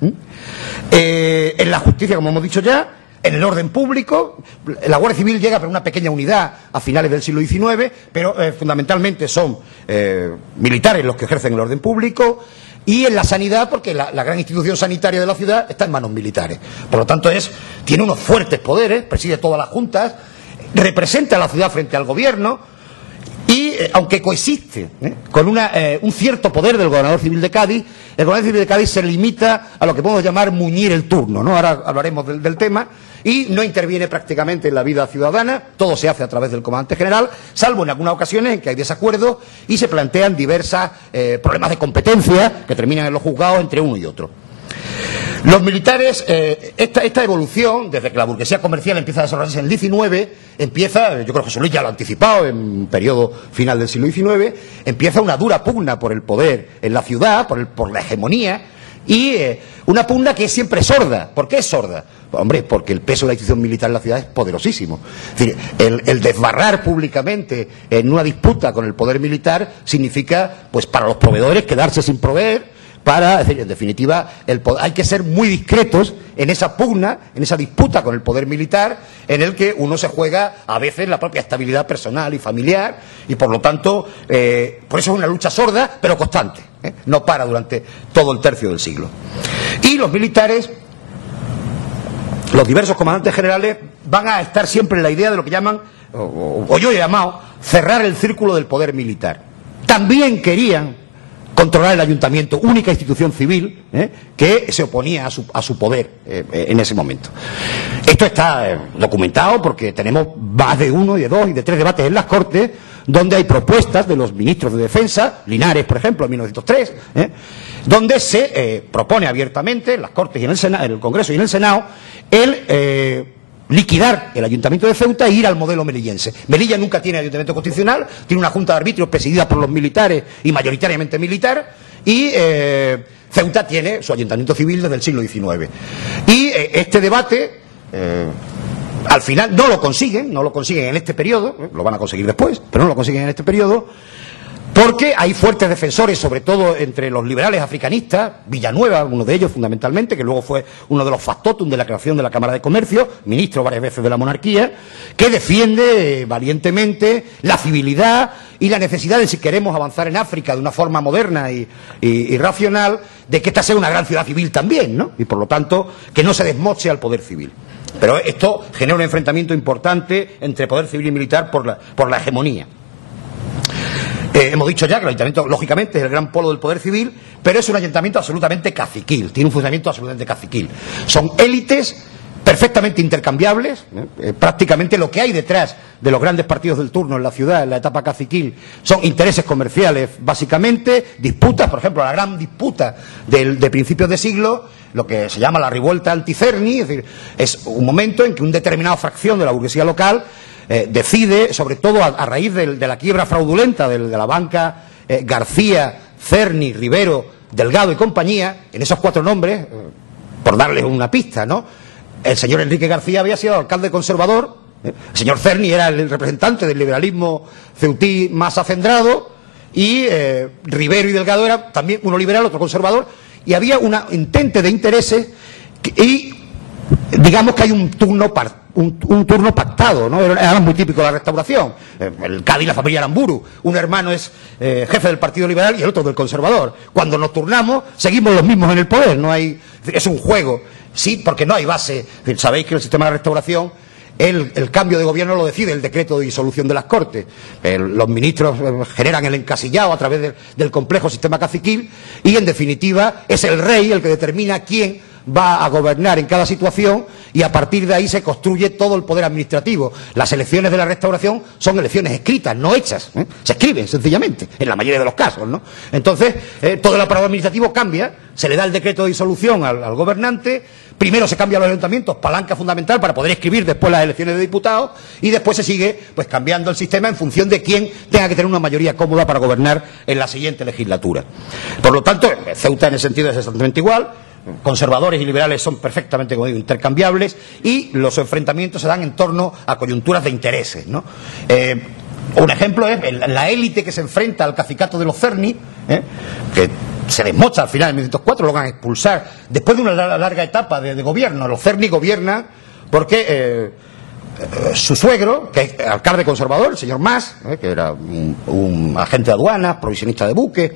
En la justicia, como hemos dicho ya, en el orden público, la Guardia Civil llega por una pequeña unidad a finales del siglo XIX, pero fundamentalmente son militares los que ejercen el orden público, y en la sanidad, porque la gran institución sanitaria de la ciudad está en manos militares. Por lo tanto, tiene unos fuertes poderes, preside todas las juntas, representa a la ciudad frente al gobierno, y aunque coexiste con un cierto poder del gobernador civil de Cádiz, el gobernador civil de Cádiz se limita a lo que podemos llamar muñir el turno, ¿no? Ahora hablaremos del tema, y no interviene prácticamente en la vida ciudadana, todo se hace a través del comandante general, salvo en algunas ocasiones en que hay desacuerdos y se plantean diversos problemas de competencia que terminan en los juzgados entre uno y otro. Los militares, esta evolución, desde que la burguesía comercial empieza a desarrollarse en el XIX, yo creo que José Luis ya lo ha anticipado en un periodo final del siglo XIX, empieza una dura pugna por el poder en la ciudad, por la hegemonía, y una pugna que es siempre sorda. ¿Por qué es sorda? Hombre, porque el peso de la institución militar en la ciudad es poderosísimo. Es decir, el desbarrar públicamente en una disputa con el poder militar significa, pues para los proveedores, quedarse sin proveer. Es decir, en definitiva, hay que ser muy discretos en esa pugna, en esa disputa con el poder militar, en el que uno se juega a veces la propia estabilidad personal y familiar, y por lo tanto, por eso es una lucha sorda, pero constante, no para durante todo el tercio del siglo. Y los militares, los diversos comandantes generales, van a estar siempre en la idea de lo que llaman, o yo he llamado, cerrar el círculo del poder militar. También querían controlar el ayuntamiento, única institución civil que se oponía a su poder en ese momento. Esto está documentado porque tenemos más de uno, y de dos y de tres debates en las Cortes, donde hay propuestas de los ministros de Defensa, Linares, por ejemplo, en 1903, donde se propone abiertamente en las Cortes y en el Congreso y en el Senado el liquidar el ayuntamiento de Ceuta e ir al modelo melillense. Melilla nunca tiene ayuntamiento constitucional, tiene una junta de arbitrios presidida por los militares y mayoritariamente militar, y Ceuta tiene su ayuntamiento civil desde el siglo XIX. Y este debate, al final, no lo consiguen en este periodo, lo van a conseguir después, pero no lo consiguen en este periodo, porque hay fuertes defensores, sobre todo entre los liberales africanistas, Villanueva, uno de ellos fundamentalmente, que luego fue uno de los factotum de la creación de la Cámara de Comercio, ministro varias veces de la monarquía, que defiende valientemente la civilidad y la necesidad de, si queremos avanzar en África de una forma moderna y racional, de que esta sea una gran ciudad civil también, ¿no? Y por lo tanto, que no se desmoche al poder civil. Pero esto genera un enfrentamiento importante entre poder civil y militar por la hegemonía. Hemos dicho ya que el ayuntamiento, lógicamente, es el gran polo del poder civil, pero es un ayuntamiento absolutamente caciquil, tiene un funcionamiento absolutamente caciquil. Son élites perfectamente intercambiables, prácticamente lo que hay detrás de los grandes partidos del turno en la ciudad, en la etapa caciquil, son intereses comerciales, básicamente, disputas, por ejemplo, la gran disputa de principios de siglo, lo que se llama la revuelta anti-Cerny, es decir, es un momento en que una determinada fracción de la burguesía local decide, sobre todo a raíz de la quiebra fraudulenta de la banca García, Cerny, Rivero, Delgado y compañía, en esos cuatro nombres, por darles una pista, ¿no? El señor Enrique García había sido alcalde conservador, el señor Cerny era el representante del liberalismo ceutí más acendrado, y Rivero y Delgado era también uno liberal, otro conservador, y había un entente de intereses y digamos que hay un turno pactado, ¿no? Era muy típico de la Restauración. El Cádiz, la familia Aramburu, un hermano es jefe del Partido Liberal y el otro del Conservador. Cuando nos turnamos, seguimos los mismos en el poder, es un juego, sí, porque no hay base. Sabéis que el sistema de la Restauración, el cambio de gobierno lo decide el decreto de disolución de las Cortes. Los ministros generan el encasillado a través del complejo sistema caciquil y, en definitiva, es el rey el que determina quién va a gobernar en cada situación, y a partir de ahí se construye todo el poder administrativo. Las elecciones de la Restauración son elecciones escritas, no hechas, se escriben sencillamente, en la mayoría de los casos, ¿no? Entonces, todo el aparato administrativo cambia, se le da el decreto de disolución al gobernante, primero se cambian los ayuntamientos, palanca fundamental para poder escribir después las elecciones de diputados, y después se sigue pues cambiando el sistema en función de quién tenga que tener una mayoría cómoda para gobernar en la siguiente legislatura. Por lo tanto, Ceuta en ese sentido es exactamente igual. Conservadores y liberales son perfectamente, como digo, intercambiables, y los enfrentamientos se dan en torno a coyunturas de intereses, ¿no? Un ejemplo es la élite que se enfrenta al cacicato de los Cerny, que se desmocha al final en 1904, lo van a expulsar después de una larga etapa de gobierno. Los Cerny gobiernan porque su suegro, que es alcalde conservador, el señor Mas, que era un agente de aduanas, provisionista de buques,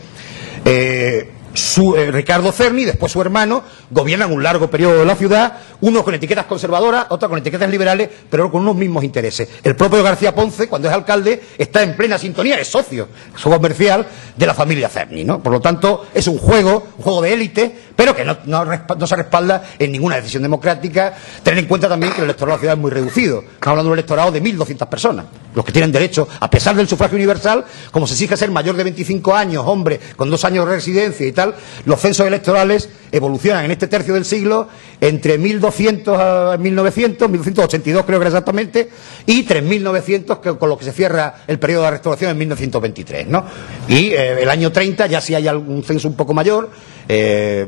Ricardo Cerny, después su hermano, gobiernan un largo periodo de la ciudad, uno con etiquetas conservadoras, otro con etiquetas liberales, pero con unos mismos intereses. El propio García Ponce, cuando es alcalde, está en plena sintonía, es socio comercial de la familia Cerny, ¿no? Por lo tanto, es un juego de élite, pero que no se respalda en ninguna decisión democrática. Tener en cuenta también que el electorado de la ciudad es muy reducido. Estamos hablando de un electorado de 1.200 personas, los que tienen derecho, a pesar del sufragio universal, como se exige ser mayor de 25 años, hombre, con 2 años de residencia y tal. Los censos electorales evolucionan en este tercio del siglo entre 1200 a 1900, 1982 creo que era exactamente, y 3900, con lo que se cierra el periodo de restauración en 1923, ¿no? Y el año 30 ya sí hay algún censo un poco mayor, que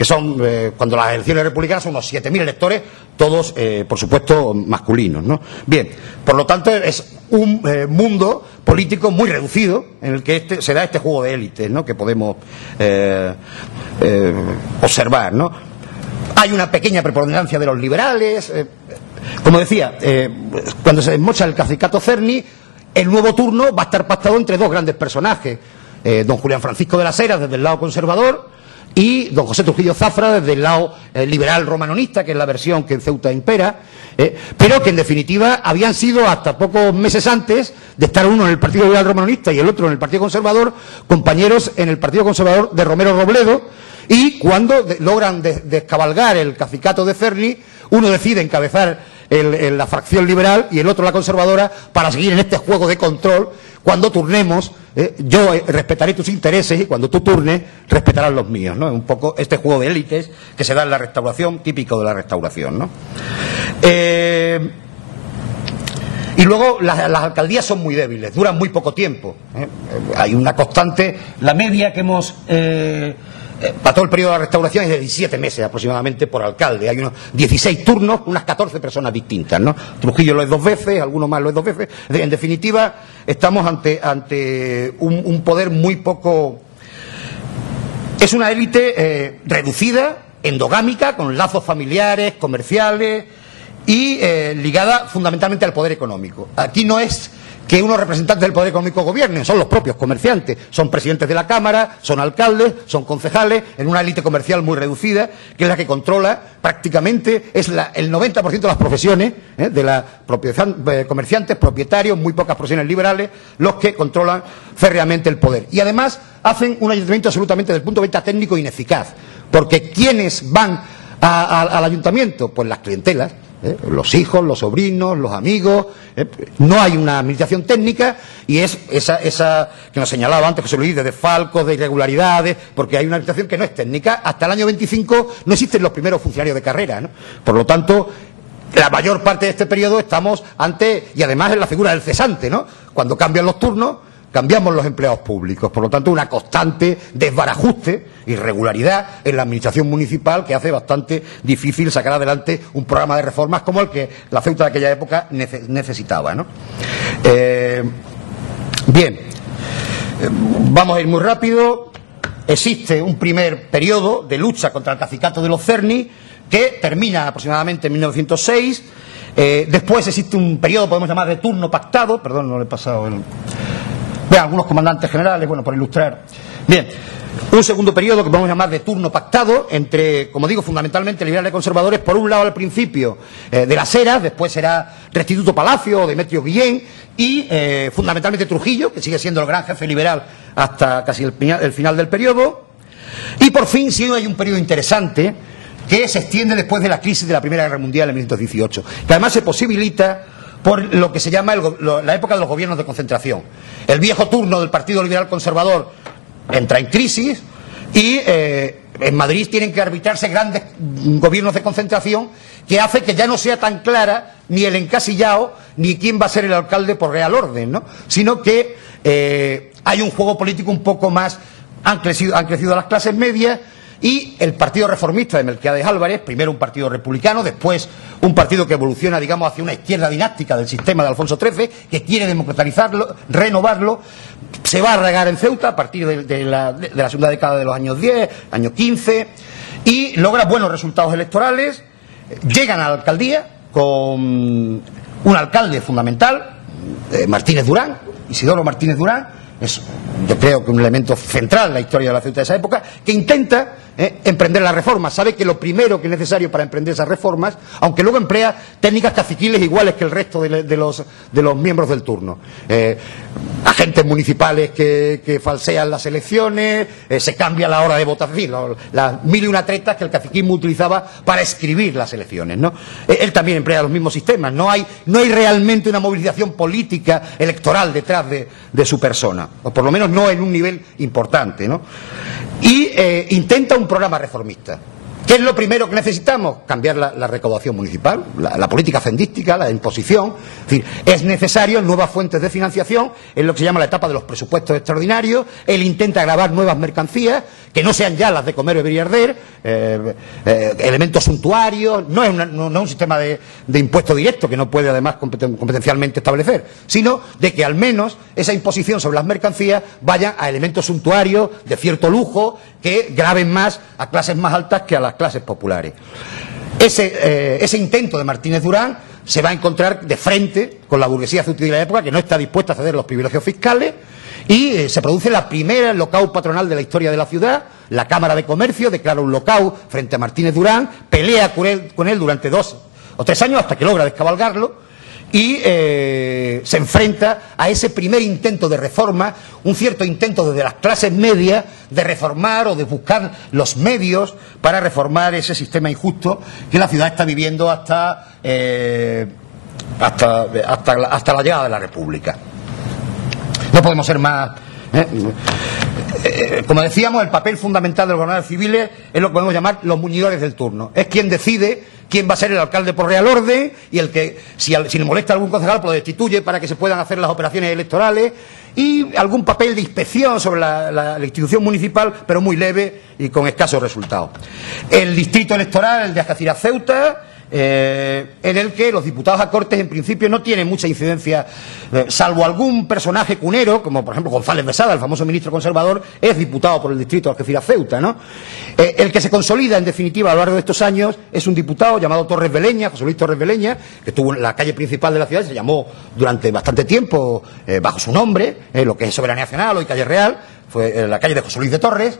son, cuando las elecciones republicanas, son unos 7.000 electores, todos, por supuesto, masculinos, ¿no? Bien, por lo tanto, es un mundo político muy reducido en el que se da este juego de élites, ¿no?, que podemos observar, ¿no? Hay una pequeña preponderancia de los liberales. Como decía, cuando se desmocha el cacicato Cerny, el nuevo turno va a estar pactado entre dos grandes personajes, don Julián Francisco de las Heras desde el lado conservador y don José Trujillo Zafra desde el lado liberal romanonista, que es la versión que en Ceuta impera, pero que en definitiva habían sido, hasta pocos meses antes de estar uno en el Partido Liberal Romanonista y el otro en el Partido Conservador, compañeros en el Partido Conservador de Romero Robledo, y cuando logran descabalgar el cacicato de Cerny, uno decide encabezar la fracción liberal y el otro la conservadora, para seguir en este juego de control. Cuando turnemos, yo respetaré tus intereses y cuando tú turnes, respetarás los míos, ¿no? Un poco este juego de élites que se da en la Restauración, típico de la Restauración, ¿no? Y luego las alcaldías son muy débiles, duran muy poco tiempo. Hay una constante, la media que hemos... para todo el periodo de la restauración es de 17 meses aproximadamente por alcalde. Hay unos 16 turnos, unas 14 personas distintas, ¿no? Trujillo lo es 2 veces, algunos más lo es 2 veces. En definitiva, estamos ante un poder muy poco... Es una élite reducida, endogámica, con lazos familiares, comerciales y ligada fundamentalmente al poder económico. Aquí no es que unos representantes del poder económico gobiernen, son los propios comerciantes, son presidentes de la Cámara, son alcaldes, son concejales, en una élite comercial muy reducida, que es la que controla prácticamente, es el 90% de las profesiones, de las comerciantes, propietarios, muy pocas profesiones liberales, los que controlan férreamente el poder. Y además hacen un ayuntamiento absolutamente, desde el punto de vista técnico, ineficaz, porque ¿quiénes van al ayuntamiento? Pues las clientelas. Los hijos, los sobrinos, los amigos. No hay una administración técnica y es esa que nos señalaba antes José Luis, de desfalcos, de irregularidades, porque hay una administración que no es técnica. Hasta el año 25 no existen los primeros funcionarios de carrera, ¿no? Por lo tanto, la mayor parte de este periodo estamos ante, y además en la figura del cesante, ¿no? Cuando cambian los turnos, cambiamos los empleados públicos. Por lo tanto, una constante desbarajuste, irregularidad en la administración municipal que hace bastante difícil sacar adelante un programa de reformas como el que la Ceuta de aquella época necesitaba, ¿no? Bien, vamos a ir muy rápido. Existe un primer periodo de lucha contra el cacicato de los Cerny que termina aproximadamente en 1906. Después existe un periodo, podemos llamar, de turno pactado. Perdón, no le he pasado el... Vean, algunos comandantes generales, bueno, por ilustrar. Bien, un segundo periodo que podemos llamar de turno pactado entre, como digo, fundamentalmente liberales y conservadores. Por un lado, al principio, de las Heras, después será Restituto Palacio o Demetrio Guillén, y fundamentalmente Trujillo, que sigue siendo el gran jefe liberal hasta casi el final del periodo. Y por fin, sí hay un periodo interesante que se extiende después de la crisis de la Primera Guerra Mundial en 1918, que además se posibilita por lo que se llama la época de los gobiernos de concentración. El viejo turno del Partido Liberal Conservador entra en crisis y en Madrid tienen que arbitrarse grandes gobiernos de concentración, que hace que ya no sea tan clara ni el encasillado ni quién va a ser el alcalde por real orden, ¿no? Sino que hay un juego político un poco más... Han crecido las clases medias y el Partido Reformista de Melquiades Álvarez, primero un partido republicano, después un partido que evoluciona, digamos, hacia una izquierda dinástica del sistema de Alfonso XIII, que quiere democratizarlo, renovarlo, se va a arraigar en Ceuta a partir de la segunda década de los años 10, años 15, y logra buenos resultados electorales, llegan a la alcaldía con un alcalde fundamental, Martínez Durán, Isidoro Martínez Durán, es, yo creo que un elemento central en la historia de la Ceuta de esa época, que intenta emprender las reformas. Sabe que lo primero que es necesario para emprender esas reformas, aunque luego emplea técnicas caciquiles iguales que el resto de los miembros del turno. Agentes municipales que falsean las elecciones, se cambia la hora de votación, las mil y una tretas que el caciquismo utilizaba para escribir las elecciones, ¿no? Él también emplea los mismos sistemas. No hay realmente una movilización política electoral detrás de su persona, o por lo menos no en un nivel importante, ¿no? Y intenta un programa reformista. ¿Qué es lo primero que necesitamos? Cambiar la recaudación municipal, la política hacendística, la imposición. Es decir, es necesario nuevas fuentes de financiación, es lo que se llama la etapa de los presupuestos extraordinarios. Él intenta gravar nuevas mercancías, que no sean ya las de comer, beber y arder, elementos suntuarios. No es un sistema de impuesto directo, que no puede además competencialmente establecer, sino de que al menos esa imposición sobre las mercancías vaya a elementos suntuarios de cierto lujo, que graben más a clases más altas que a las clases populares. Ese intento de Martínez Durán se va a encontrar de frente con la burguesía ceutíes de la época, que no está dispuesta a ceder los privilegios fiscales, y se produce la primera lockout patronal de la historia de la ciudad. La Cámara de Comercio declara un lockout frente a Martínez Durán, pelea con él durante 2 o 3 años hasta que logra descabalgarlo, y se enfrenta a ese primer intento de reforma, un cierto intento desde las clases medias de reformar o de buscar los medios para reformar ese sistema injusto que la ciudad está viviendo hasta la llegada de la República. No podemos ser más... como decíamos, el papel fundamental de los gobernadores civiles es lo que podemos llamar los muñidores del turno. Es quien decide quién va a ser el alcalde por real orden, y el que, si le molesta a algún concejal, pues lo destituye para que se puedan hacer las operaciones electorales, y algún papel de inspección sobre la institución municipal, pero muy leve y con escasos resultados. El distrito electoral, el de Algeciras-Ceuta, en el que los diputados a Cortes en principio no tienen mucha incidencia, salvo algún personaje cunero, como por ejemplo González Besada, el famoso ministro conservador, es diputado por el distrito de Algeciras-Ceuta, ¿no? El que se consolida en definitiva a lo largo de estos años es un diputado llamado Torres Beleña, José Luis Torres Beleña, que estuvo en la calle principal de la ciudad, se llamó durante bastante tiempo bajo su nombre, lo que es Soberanía Nacional, hoy Calle Real, fue la calle de José Luis de Torres.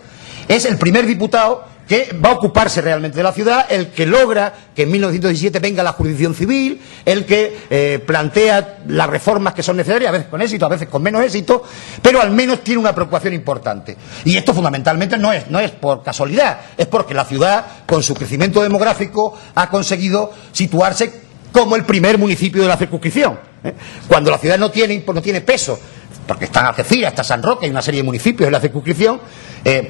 Es el primer diputado que va a ocuparse realmente de la ciudad, el que logra que en 1917 venga la jurisdicción civil, el que plantea las reformas que son necesarias, a veces con éxito, a veces con menos éxito, pero al menos tiene una preocupación importante. Y esto fundamentalmente no es por casualidad, es porque la ciudad, con su crecimiento demográfico, ha conseguido situarse como el primer municipio de la circunscripción. Cuando la ciudad no tiene peso, porque están Algeciras, está San Roque, hay una serie de municipios en la circunscripción,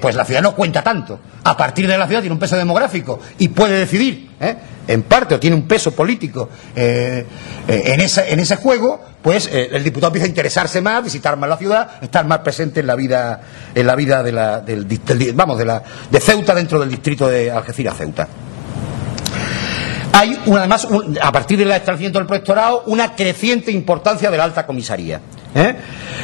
pues la ciudad no cuenta tanto. A partir de la ciudad tiene un peso demográfico y puede decidir, en parte, o tiene un peso político en ese juego, pues el diputado empieza a interesarse más, visitar más la ciudad, estar más presente en la vida de Ceuta dentro del distrito de Algeciras-Ceuta. Hay además, a partir del establecimiento del protectorado, una creciente importancia de la alta comisaría,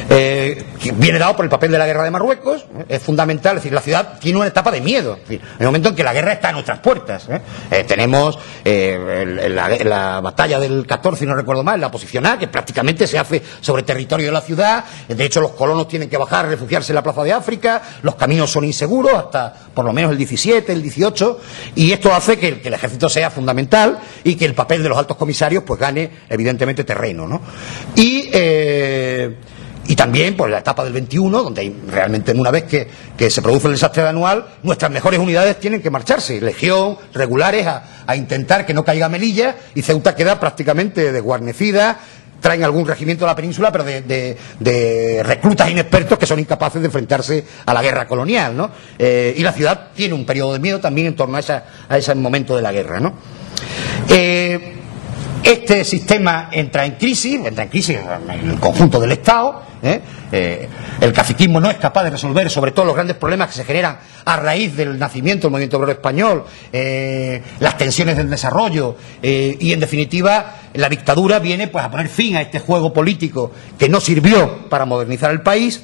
que viene dado por el papel de la guerra de Marruecos. Es fundamental, es decir, la ciudad tiene una etapa de miedo, es decir, en el momento en que la guerra está a nuestras puertas. Tenemos la batalla del 14, no recuerdo mal, la posición A, que prácticamente se hace sobre territorio de la ciudad. De hecho, los colonos tienen que bajar a refugiarse en la plaza de África, los caminos son inseguros hasta por lo menos el 17, el 18, y esto hace que el ejército sea fundamental y que el papel de los altos comisarios pues gane evidentemente terreno, ¿no? Y también pues la etapa del 21, donde realmente una vez que se produce el desastre anual, nuestras mejores unidades tienen que marcharse, legión, regulares, a intentar que no caiga Melilla, y Ceuta queda prácticamente desguarnecida. Traen algún regimiento de la península, pero de reclutas inexpertos que son incapaces de enfrentarse a la guerra colonial, ¿no? Y la ciudad tiene un periodo de miedo también en torno a ese momento de la guerra, ¿no? Este sistema entra en crisis en el conjunto del Estado. El caciquismo no es capaz de resolver sobre todo los grandes problemas que se generan a raíz del nacimiento del movimiento obrero español, las tensiones del desarrollo y en definitiva la dictadura viene pues a poner fin a este juego político que no sirvió para modernizar el país.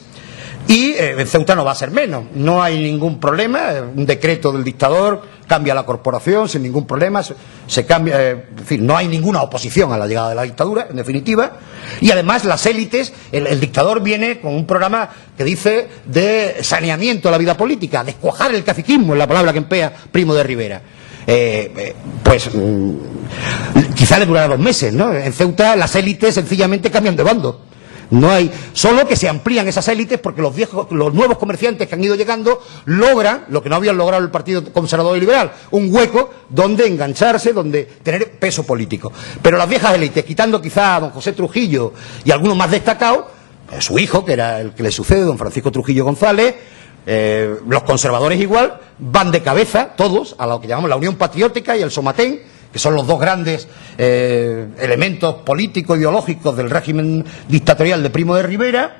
Y en Ceuta no va a ser menos, no hay ningún problema, un decreto del dictador cambia la corporación sin ningún problema, se cambia, en fin, no hay ninguna oposición a la llegada de la dictadura, en definitiva, y además las élites, el dictador viene con un programa que dice de saneamiento de la vida política, descuajar el caciquismo, es la palabra que emplea Primo de Rivera. Quizá le durará 2 meses, ¿no? En Ceuta las élites sencillamente cambian de bando. No hay, solo que se amplían esas élites porque los nuevos comerciantes que han ido llegando logran lo que no habían logrado el Partido Conservador y Liberal, un hueco donde engancharse, donde tener peso político. Pero las viejas élites, quitando quizá a don José Trujillo y algunos más destacados, su hijo, que era el que le sucede, don Francisco Trujillo González, los conservadores igual, van de cabeza todos a lo que llamamos la Unión Patriótica y el Somatén, que son los dos grandes elementos políticos ideológicos del régimen dictatorial de Primo de Rivera,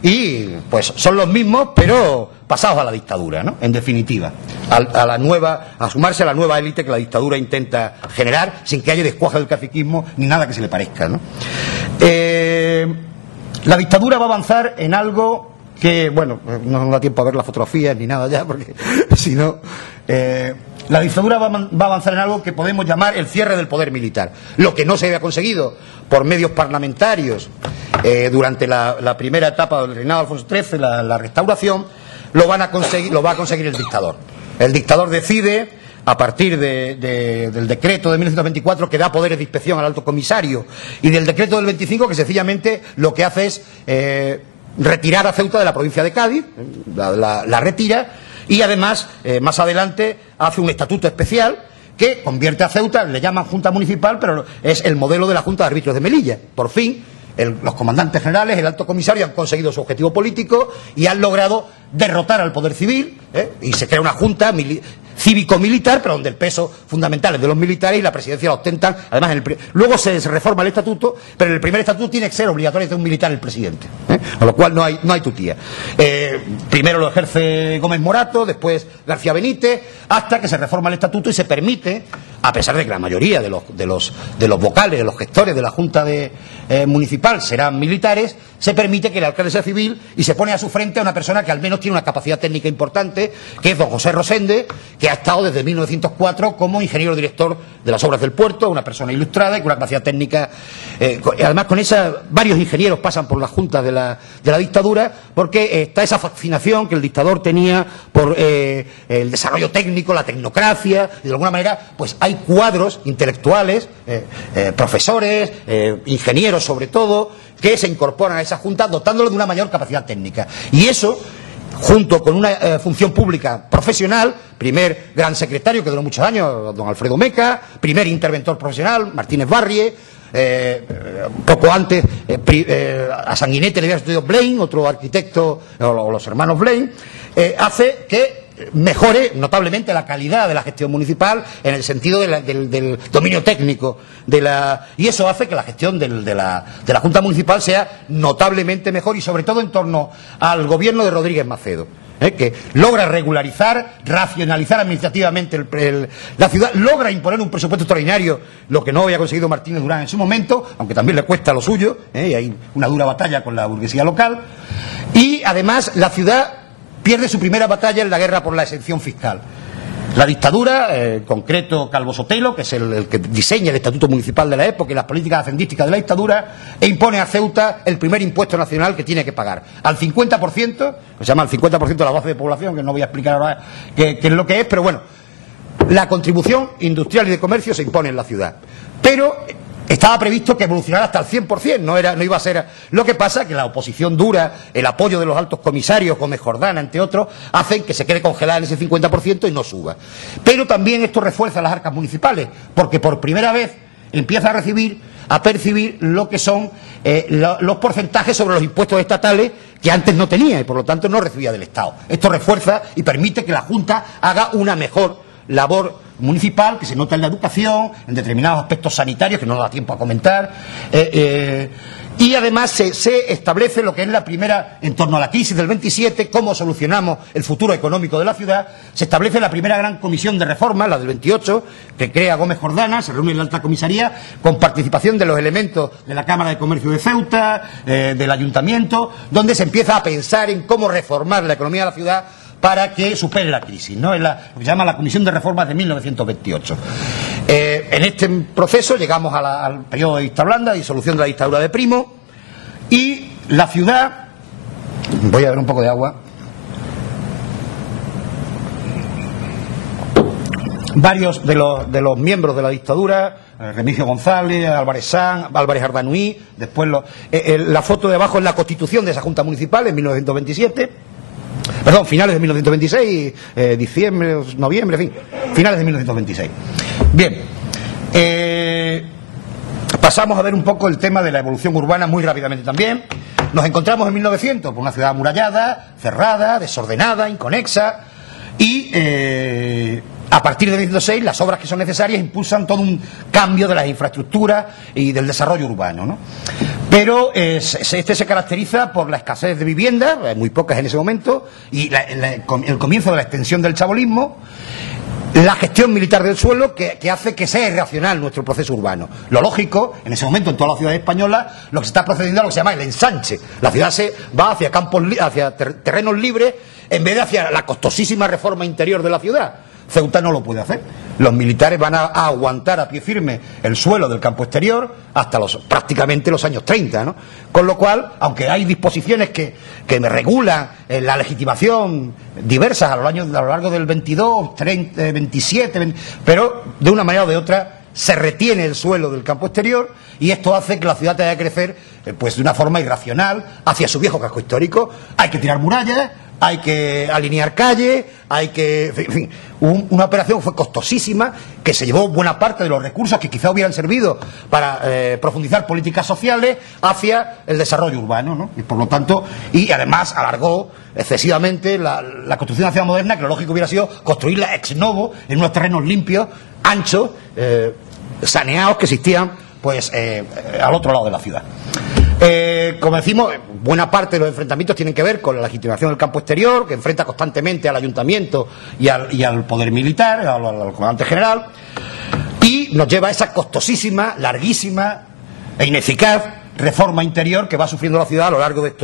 y pues son los mismos pero pasados a la dictadura, ¿no? En definitiva, a sumarse a la nueva élite que la dictadura intenta generar sin que haya descuaje del caciquismo ni nada que se le parezca, ¿no? La dictadura va a avanzar en algo que, bueno, no nos da tiempo a ver las fotografías ni nada ya, porque si no... la dictadura va a avanzar en algo que podemos llamar el cierre del poder militar. Lo que no se había conseguido por medios parlamentarios durante la primera etapa del reinado de Alfonso XIII, la restauración, lo va a conseguir el dictador. El dictador decide, a partir del decreto de 1924 que da poderes de inspección al alto comisario y del decreto del 25 que sencillamente lo que hace es retirar a Ceuta de la provincia de Cádiz, la retira. Y además, más adelante, hace un estatuto especial que convierte a Ceuta, le llaman Junta Municipal, pero es el modelo de la Junta de Árbitros de Melilla. Por fin, los comandantes generales, el alto comisario, han conseguido su objetivo político y han logrado derrotar al poder civil, y se crea una junta cívico-militar, pero donde el peso fundamental es de los militares y la presidencia la ostentan. Además, luego se reforma el estatuto, pero en el primer estatuto tiene que ser obligatorio de un militar el presidente, con lo cual no hay tutía. Primero lo ejerce Gómez Morato, después García Benítez, hasta que se reforma el estatuto y se permite, a pesar de que la mayoría de los vocales, de los gestores de la Junta municipal serán militares, se permite que el alcalde sea civil y se pone a su frente a una persona que al menos tiene una capacidad técnica importante, que es don José Rosende, que ha estado desde 1904 como ingeniero director de las obras del puerto, una persona ilustrada y con una capacidad técnica. Además, con varios ingenieros pasan por las juntas de la dictadura, porque está esa fascinación que el dictador tenía por el desarrollo técnico, la tecnocracia, y de alguna manera pues hay cuadros intelectuales, profesores, ingenieros sobre todo, que se incorporan a esa junta dotándolo de una mayor capacidad técnica. Y eso, junto con una función pública profesional, primer gran secretario que duró muchos años, don Alfredo Meca, primer interventor profesional, Martínez Barrie, poco antes a Sanguinete le había estudiado Blaine, otro arquitecto, o los hermanos Blaine, hace que mejore notablemente la calidad de la gestión municipal en el sentido del dominio técnico y eso hace que la gestión de la Junta Municipal sea notablemente mejor y sobre todo en torno al gobierno de Rodríguez Macedo, que logra regularizar, racionalizar administrativamente la ciudad, logra imponer un presupuesto extraordinario, lo que no había conseguido Martínez Durán en su momento, aunque también le cuesta lo suyo, y hay una dura batalla con la burguesía local, y además la ciudad pierde su primera batalla en la guerra por la exención fiscal. La dictadura, en concreto Calvo Sotelo, que es el que diseña el estatuto municipal de la época y las políticas hacendísticas de la dictadura, impone a Ceuta el primer impuesto nacional que tiene que pagar. Al 50%, que se llama el 50% de la base de población, que no voy a explicar ahora qué es lo que es, pero bueno, la contribución industrial y de comercio se impone en la ciudad. Pero estaba previsto que evolucionara hasta el 100%, no iba a ser. Lo que pasa que la oposición dura, el apoyo de los altos comisarios, Gómez Jordana, entre otros, hacen que se quede congelada en ese 50% y no suba. Pero también esto refuerza las arcas municipales, porque por primera vez empieza a percibir lo que son los porcentajes sobre los impuestos estatales que antes no tenía y por lo tanto no recibía del Estado. Esto refuerza y permite que la Junta haga una mejor labor municipal que se nota en la educación, en determinados aspectos sanitarios que no da tiempo a comentar, y además se establece lo que es la primera, en torno a la crisis del 27, cómo solucionamos el futuro económico de la ciudad. Se establece la primera gran comisión de reforma, la del 28, que crea Gómez Jordana, se reúne en la alta comisaría con participación de los elementos de la Cámara de Comercio de Ceuta, del Ayuntamiento, donde se empieza a pensar en cómo reformar la economía de la ciudad para que supere la crisis, ¿no? Es lo que se llama la Comisión de Reformas de 1928. En este proceso llegamos al periodo de dictadura blanda, disolución de la dictadura de Primo, y la ciudad... Voy a ver un poco de agua. Varios de los miembros de la dictadura, Remigio González, Álvarez Sanz, Álvarez Ardanuí, después la foto de abajo es la constitución de esa Junta Municipal en 1927. Perdón, finales de 1926, diciembre, noviembre, en fin, finales de 1926. Bien, pasamos a ver un poco el tema de la evolución urbana muy rápidamente también. Nos encontramos en 1900 por una ciudad amurallada, cerrada, desordenada, inconexa, y a partir de 1906 las obras que son necesarias impulsan todo un cambio de las infraestructuras y del desarrollo urbano, ¿no? Pero este se caracteriza por la escasez de viviendas, muy pocas en ese momento, y el comienzo de la extensión del chabolismo, la gestión militar del suelo que hace que sea irracional nuestro proceso urbano. Lo lógico, en ese momento en todas las ciudades españolas, lo que se está procediendo a lo que se llama el ensanche. La ciudad se va hacia hacia terrenos libres en vez de hacia la costosísima reforma interior de la ciudad. Ceuta no lo puede hacer. Los militares van a aguantar a pie firme el suelo del campo exterior hasta prácticamente los años 30, ¿no? Con lo cual, aunque hay disposiciones que me regulan la legitimación diversas a lo largo del 22, 30, 27, pero de una manera o de otra se retiene el suelo del campo exterior, y esto hace que la ciudad tenga que crecer pues de una forma irracional hacia su viejo casco histórico. Hay que tirar murallas, hay que alinear calles, hay que... En fin, una operación que fue costosísima, que se llevó buena parte de los recursos que quizá hubieran servido para profundizar políticas sociales hacia el desarrollo urbano, ¿no? Y por lo tanto, y además alargó excesivamente la construcción de una ciudad moderna, que lo lógico hubiera sido construirla ex novo en unos terrenos limpios, anchos, saneados, que existían pues al otro lado de la ciudad. Como decimos, buena parte de los enfrentamientos tienen que ver con la legitimación del campo exterior, que enfrenta constantemente al ayuntamiento y al poder militar, al comandante general, y nos lleva a esa costosísima, larguísima e ineficaz reforma interior que va sufriendo la ciudad a lo largo de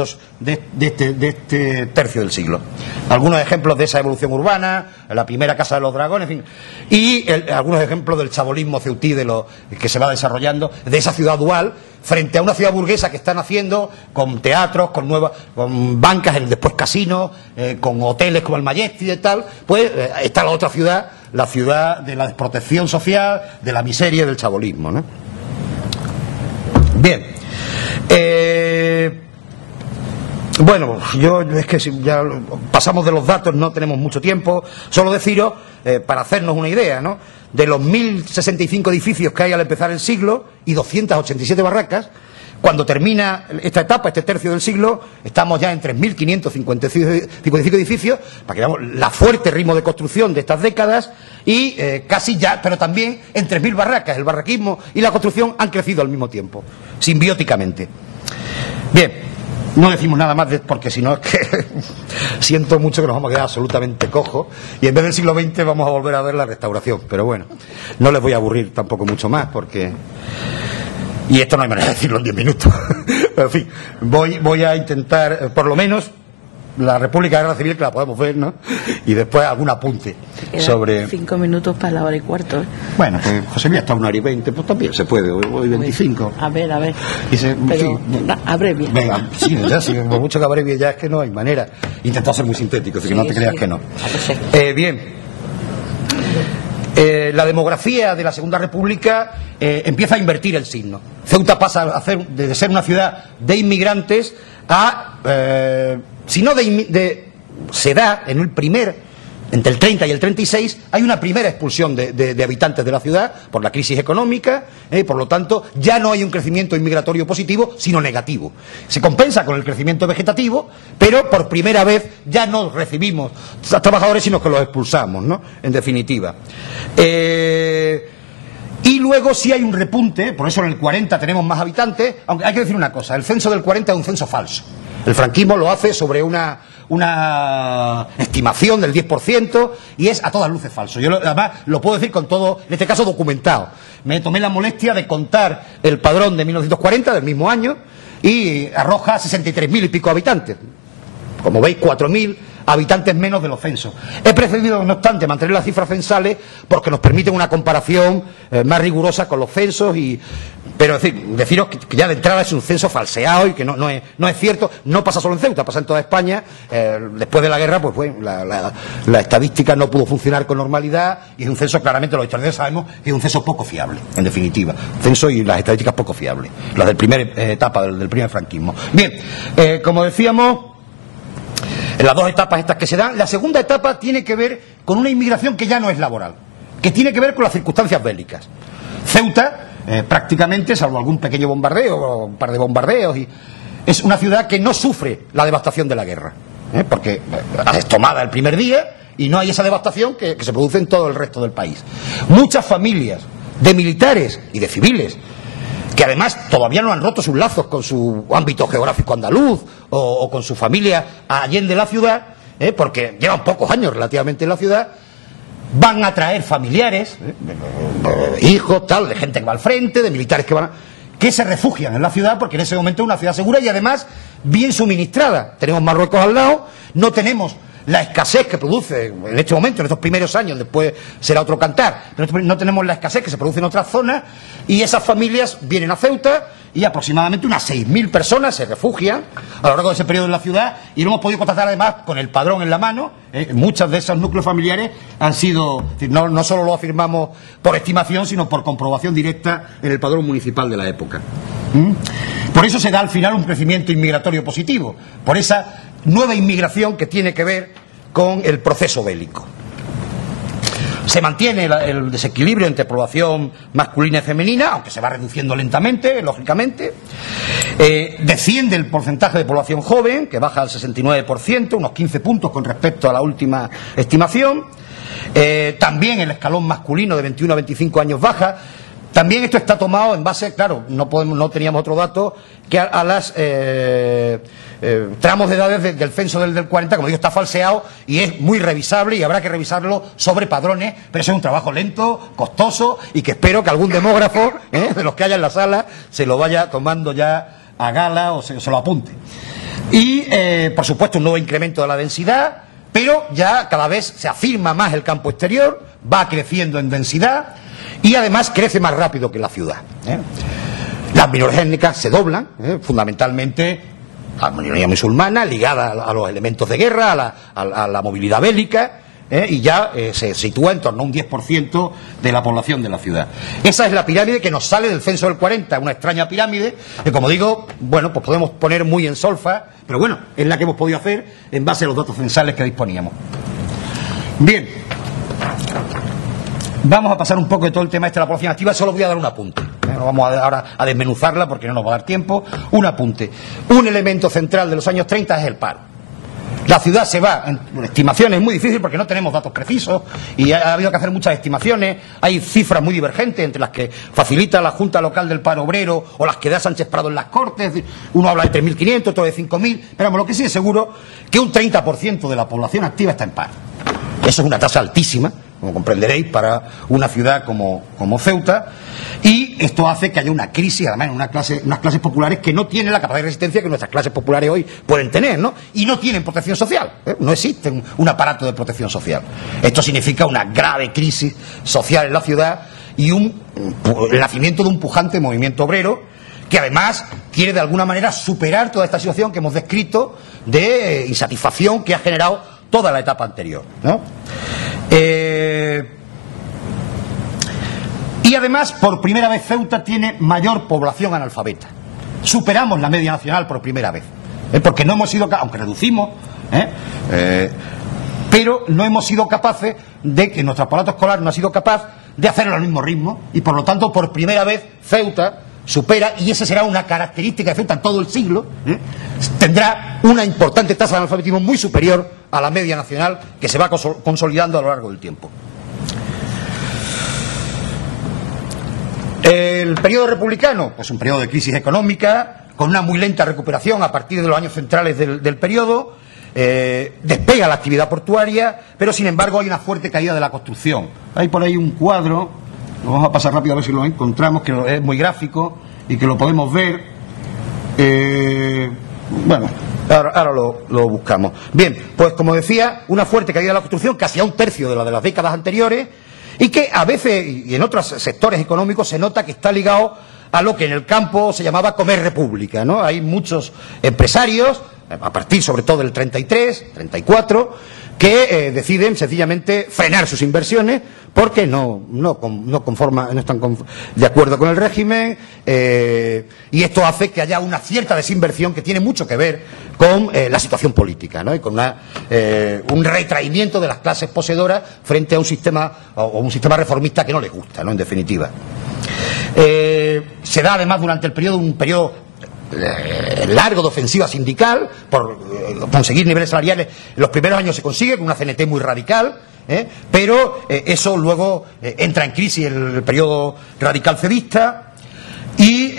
este tercio del siglo. Algunos ejemplos de esa evolución urbana, la primera Casa de los Dragones, en fin, y algunos ejemplos del chabolismo ceutí que se va desarrollando, de esa ciudad dual, frente a una ciudad burguesa que están haciendo con teatros, con bancas, después casinos, con hoteles como el Majestic y tal. Pues está la otra ciudad, la ciudad de la desprotección social, de la miseria y del chabolismo, ¿no? Bien. Bueno, es que si ya pasamos de los datos, no tenemos mucho tiempo. Solo deciros, para hacernos una idea, ¿no?, de los 1065 edificios que hay al empezar el siglo y 287 barracas, cuando termina esta etapa, este tercio del siglo, estamos ya en 3.555 edificios, para que veamos la fuerte ritmo de construcción de estas décadas, y casi ya, pero también en 3.000 barracas. El barraquismo y la construcción han crecido al mismo tiempo, simbióticamente. Bien, no decimos nada más porque si no es que siento mucho que nos vamos a quedar absolutamente cojos, y en vez del siglo XX vamos a volver a ver la restauración. Pero bueno, no les voy a aburrir tampoco mucho más, porque... Y esto no hay manera de decirlo en 10 minutos. Pero en fin, voy a intentar, por lo menos, la República de Guerra Civil, que la podemos ver, ¿no? Y después algún apunte sobre... 5 minutos para la hora y cuarto, ¿eh? Bueno, pues José Mía está 1 hora y 20, pues también se puede, hoy 25. A ver. Pero, abrevia. Venga, sí, por mucho que abrevie ya es que no hay manera. Intentó ser muy sintético, así que no te creas que no. Bien. La demografía de la Segunda República empieza a invertir el signo. Ceuta pasa de ser una ciudad de inmigrantes a, si no se da en el primer entre el 30 y el 36 hay una primera expulsión de habitantes de la ciudad por la crisis económica, por lo tanto ya no hay un crecimiento inmigratorio positivo, sino negativo. Se compensa con el crecimiento vegetativo, pero por primera vez ya no recibimos a trabajadores, sino que los expulsamos, ¿no? En definitiva. Y luego sí hay un repunte, por eso en el 40 tenemos más habitantes, aunque hay que decir una cosa, el censo del 40 es un censo falso. El franquismo lo hace sobre una estimación del 10% y es a todas luces falso. Yo además lo puedo decir con todo, en este caso documentado. Me tomé la molestia de contar el padrón de 1940, del mismo año, y arroja 63.000 y pico habitantes. Como veis, 4.000 habitantes menos de los censos. He preferido, no obstante, mantener las cifras censales porque nos permiten una comparación más rigurosa con los censos, pero deciros que ya de entrada es un censo falseado y que no es cierto. No pasa solo en Ceuta, pasa en toda España. Después de la guerra, pues bueno, la estadística no pudo funcionar con normalidad y es un censo, claramente los historiadores sabemos que es un censo poco fiable, en definitiva. Censo y las estadísticas poco fiables, las del primer etapa del primer franquismo. Bien, como decíamos, en las dos etapas estas que se dan, la segunda etapa tiene que ver con una inmigración que ya no es laboral, que tiene que ver con las circunstancias bélicas. Ceuta, prácticamente, salvo algún pequeño bombardeo o un par de bombardeos, es una ciudad que no sufre la devastación de la guerra, porque es tomada el primer día y no hay esa devastación que se produce en todo el resto del país. Muchas familias de militares y de civiles que además todavía no han roto sus lazos con su ámbito geográfico andaluz o con su familia allende la ciudad, porque llevan pocos años relativamente en la ciudad, van a traer familiares, hijos, tal, de gente que va al frente, de militares que se refugian en la ciudad porque en ese momento es una ciudad segura y además bien suministrada. Tenemos Marruecos al lado, no tenemos la escasez que produce en este momento, en estos primeros años, después será otro cantar, pero no tenemos la escasez que se produce en otras zonas y esas familias vienen a Ceuta y aproximadamente unas 6.000 personas se refugian a lo largo de ese periodo en la ciudad y lo hemos podido constatar además con el padrón en la mano. Muchos de esos núcleos familiares han sido, no solo lo afirmamos por estimación, sino por comprobación directa en el padrón municipal de la época. Por eso se da al final un crecimiento inmigratorio positivo, por esa nueva inmigración que tiene que ver con el proceso bélico. Se mantiene el desequilibrio entre población masculina y femenina, aunque se va reduciendo lentamente, lógicamente. Desciende el porcentaje de población joven, que baja al 69%, unos 15 puntos con respecto a la última estimación. También el escalón masculino de 21 a 25 años baja. También esto está tomado en base, claro, no teníamos otro dato, que a las tramos de edades del censo del 40, como digo, está falseado y es muy revisable y habrá que revisarlo sobre padrones, pero eso es un trabajo lento, costoso y que espero que algún demógrafo, de los que haya en la sala, se lo vaya tomando ya a gala o se lo apunte. Y, por supuesto, un nuevo incremento de la densidad, pero ya cada vez se afirma más el campo exterior, va creciendo en densidad y además crece más rápido que la ciudad. Las minorías étnicas se doblan, fundamentalmente la minoría musulmana ligada a los elementos de guerra, a la movilidad bélica, y ya se sitúa en torno a un 10% de la población de la ciudad. Esa es la pirámide que nos sale del censo del 40, una extraña pirámide que, como digo, bueno, pues podemos poner muy en solfa, pero bueno, es la que hemos podido hacer en base a los datos censales que disponíamos. Bien. Vamos a pasar un poco de todo el tema de la población activa, solo voy a dar un apunte. No vamos ahora a desmenuzarla porque no nos va a dar tiempo. Un apunte. Un elemento central de los años 30 es el paro. La ciudad se va, en estimaciones muy difíciles porque no tenemos datos precisos y ha habido que hacer muchas estimaciones. Hay cifras muy divergentes entre las que facilita la Junta Local del Paro Obrero o las que da Sánchez Prado en las Cortes. Uno habla de 3.500, otro de 5.000. Pero lo que sí es seguro que un 30% de la población activa está en paro. Eso es una tasa altísima, como comprenderéis, para una ciudad como Ceuta, y esto hace que haya una crisis, además, en unas clases populares que no tienen la capacidad de resistencia que nuestras clases populares hoy pueden tener, ¿no? Y no tienen protección social, no existe un aparato de protección social. Esto significa una grave crisis social en la ciudad y el nacimiento de un pujante movimiento obrero que además quiere de alguna manera superar toda esta situación que hemos descrito de insatisfacción que ha generado toda la etapa anterior, ¿no? Y además, por primera vez, Ceuta tiene mayor población analfabeta. Superamos la media nacional por primera vez, porque no hemos sido, aunque reducimos, pero no hemos sido capaces de que nuestro aparato escolar no ha sido capaz de hacerlo al mismo ritmo, y por lo tanto por primera vez Ceuta supera, y esa será una característica de Ceuta en todo el siglo, tendrá una importante tasa de analfabetismo muy superior a la media nacional, que se va consolidando a lo largo del tiempo. El periodo republicano, pues un periodo de crisis económica, con una muy lenta recuperación a partir de los años centrales del periodo. Despega la actividad portuaria, pero sin embargo hay una fuerte caída de la construcción. Hay por ahí un cuadro, lo vamos a pasar rápido a ver si lo encontramos, que es muy gráfico y que lo podemos ver. Bueno, ahora lo buscamos. Bien, pues como decía, una fuerte caída de la construcción, casi a un tercio de la de las décadas anteriores, y que a veces, y en otros sectores económicos, se nota que está ligado a lo que en el campo se llamaba comer república, ¿no? Hay muchos empresarios, a partir sobre todo del 33, 34, que deciden sencillamente frenar sus inversiones porque no están de acuerdo con el régimen, y esto hace que haya una cierta desinversión que tiene mucho que ver con la situación política, ¿no? Y con un retraimiento de las clases poseedoras frente a un sistema o un sistema reformista que no les gusta, ¿no? En definitiva. Se da además durante el periodo un periodo largo de ofensiva sindical por conseguir niveles salariales. En los primeros años se consigue con una CNT muy radical, pero eso luego entra en crisis en el periodo radical cedista, y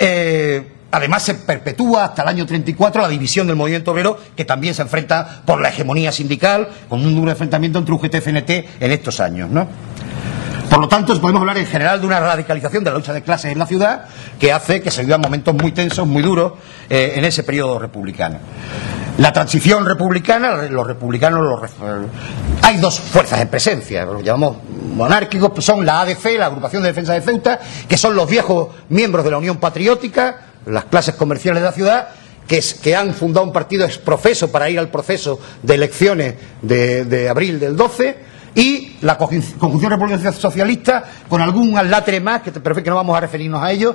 además se perpetúa hasta el año 34 la división del movimiento obrero, que también se enfrenta por la hegemonía sindical, con un duro enfrentamiento entre UGT y CNT en estos años, ¿no? Por lo tanto, podemos hablar en general de una radicalización de la lucha de clases en la ciudad, que hace que se vivan momentos muy tensos, muy duros en ese periodo republicano. La transición republicana, los republicanos, hay dos fuerzas en presencia, los llamamos monárquicos, pues son la ADC, la Agrupación de Defensa de Ceuta, que son los viejos miembros de la Unión Patriótica, las clases comerciales de la ciudad, que han fundado un partido exprofeso para ir al proceso de elecciones de abril del 12, y la Conjunción Republicana Socialista, con algún alátere más, pero que no vamos a referirnos a ello.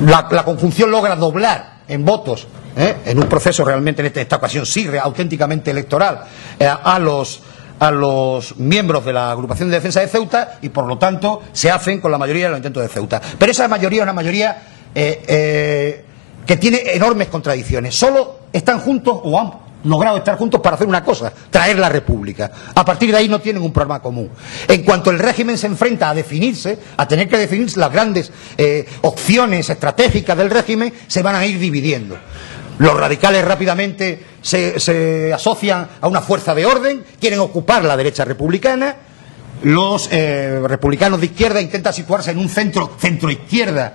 La conjunción logra doblar en votos, en un proceso realmente en esta ocasión sí, auténticamente electoral, a los miembros de la Agrupación de Defensa de Ceuta, y por lo tanto se hacen con la mayoría de los intentos de Ceuta. Pero esa mayoría es una mayoría que tiene enormes contradicciones. Solo están juntos o han logrado estar juntos para hacer una cosa: traer la república. A partir de ahí no tienen un programa común. En cuanto el régimen se enfrenta a definirse, a tener que definirse las grandes opciones estratégicas del régimen, se van a ir dividiendo. Los radicales rápidamente se asocian a una fuerza de orden, quieren ocupar la derecha republicana. Los republicanos de izquierda intentan situarse en un centro-izquierda.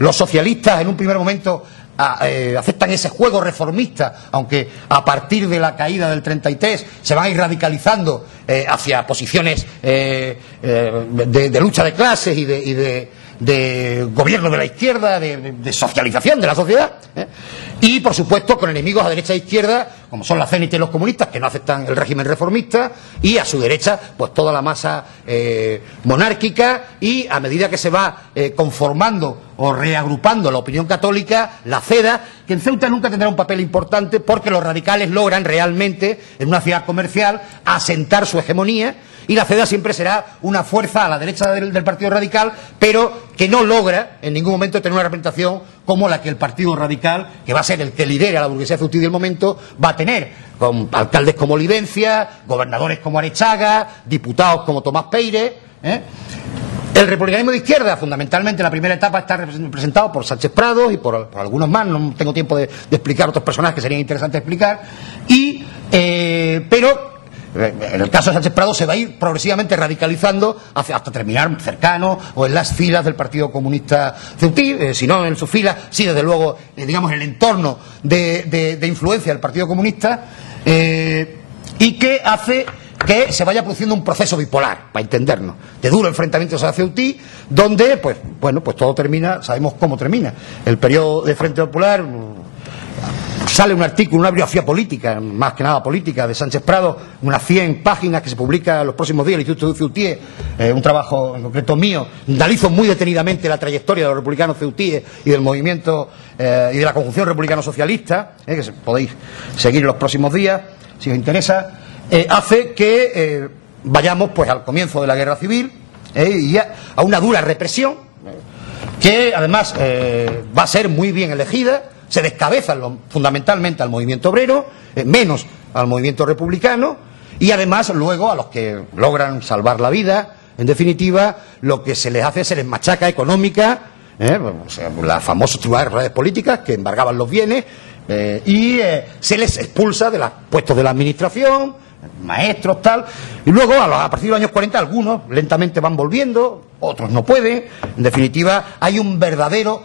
Los socialistas en un primer momento aceptan ese juego reformista, aunque a partir de la caída del 33 se van a ir radicalizando hacia posiciones de lucha de clases y de gobierno de la izquierda, de socialización de la sociedad, y por supuesto con enemigos a derecha e izquierda, como son la CNT y los comunistas, que no aceptan el régimen reformista, y a su derecha pues toda la masa monárquica, y a medida que se va conformando o reagrupando la opinión católica, la CEDA, que en Ceuta nunca tendrá un papel importante porque los radicales logran realmente en una ciudad comercial asentar su hegemonía, y la CEDA siempre será una fuerza a la derecha del Partido Radical, pero que no logra en ningún momento tener una representación como la que el Partido Radical, que va a ser el que lidere a la burguesía ceutí del momento, va a tener, con alcaldes como Olivencia, gobernadores como Arechaga, diputados como Tomás Peire. El republicanismo de izquierda, fundamentalmente en la primera etapa, está representado por Sánchez Prados y por algunos más. No tengo tiempo de explicar otros personajes que serían interesantes explicar. Pero en el caso de Sánchez Prados se va a ir progresivamente radicalizando hasta terminar cercano o en las filas del Partido Comunista Ceutí, si no en sus filas, sí desde luego, digamos, en el entorno de influencia del Partido Comunista, y que hace que se vaya produciendo un proceso bipolar, para entendernos, de duro enfrentamiento a Ceutí, donde, pues todo termina, sabemos cómo termina. El periodo de Frente Popular, sale un artículo, una biografía política, más que nada política, de Sánchez Prado, unas 100 páginas que se publica los próximos días en el Instituto de Ceutí, un trabajo en concreto mío. Analizo muy detenidamente la trayectoria de los republicanos ceutíes y del movimiento y de la Conjunción Republicano Socialista, que podéis seguir en los próximos días, si os interesa. hace que vayamos pues al comienzo de la guerra civil y a una dura represión que además va a ser muy bien elegida. Se descabeza fundamentalmente al movimiento obrero, menos al movimiento republicano, y además luego a los que logran salvar la vida. En definitiva, lo que se les hace, se les machaca económica, o sea, las famosas tribunales políticas que embargaban los bienes, y se les expulsa de los puestos de la administración, maestros, tal. Y luego, a partir de los años 40, algunos lentamente van volviendo, otros no pueden. En definitiva, hay un verdadero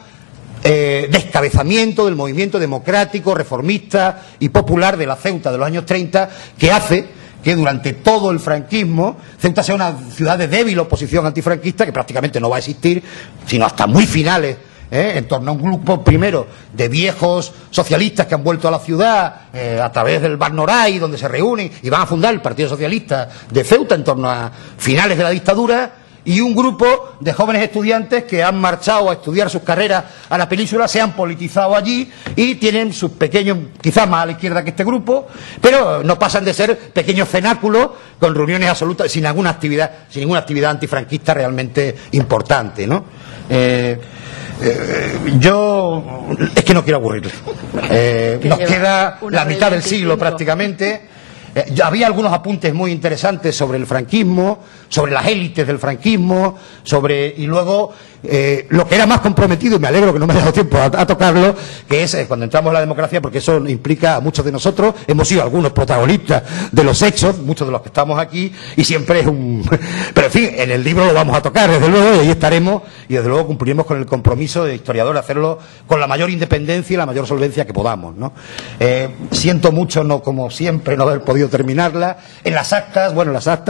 descabezamiento del movimiento democrático, reformista y popular de la Ceuta de los años 30, que hace que durante todo el franquismo Ceuta sea una ciudad de débil oposición antifranquista, que prácticamente no va a existir sino hasta muy finales, en torno a un grupo primero de viejos socialistas que han vuelto a la ciudad a través del Bar Noray, donde se reúnen y van a fundar el Partido Socialista de Ceuta en torno a finales de la dictadura, y un grupo de jóvenes estudiantes que han marchado a estudiar sus carreras a la península, se han politizado allí y tienen sus pequeños, quizás más a la izquierda que este grupo, pero no pasan de ser pequeños cenáculos con reuniones absolutas, sin ninguna actividad antifranquista realmente importante, ¿no? Yo es que no quiero aburrirle. Nos queda la mitad del siglo prácticamente. Había algunos apuntes muy interesantes sobre el franquismo, sobre las élites del franquismo, y luego lo que era más comprometido, y me alegro que no me haya dado tiempo a tocarlo, que es cuando entramos en la democracia, porque eso implica a muchos de nosotros, hemos sido algunos protagonistas de los hechos, muchos de los que estamos aquí, y siempre es un... Pero en fin, en el libro lo vamos a tocar, desde luego, y ahí estaremos, y desde luego cumpliremos con el compromiso de historiador de hacerlo con la mayor independencia y la mayor solvencia que podamos, ¿no? Siento mucho, no como siempre, no haber podido terminarla. En las actas,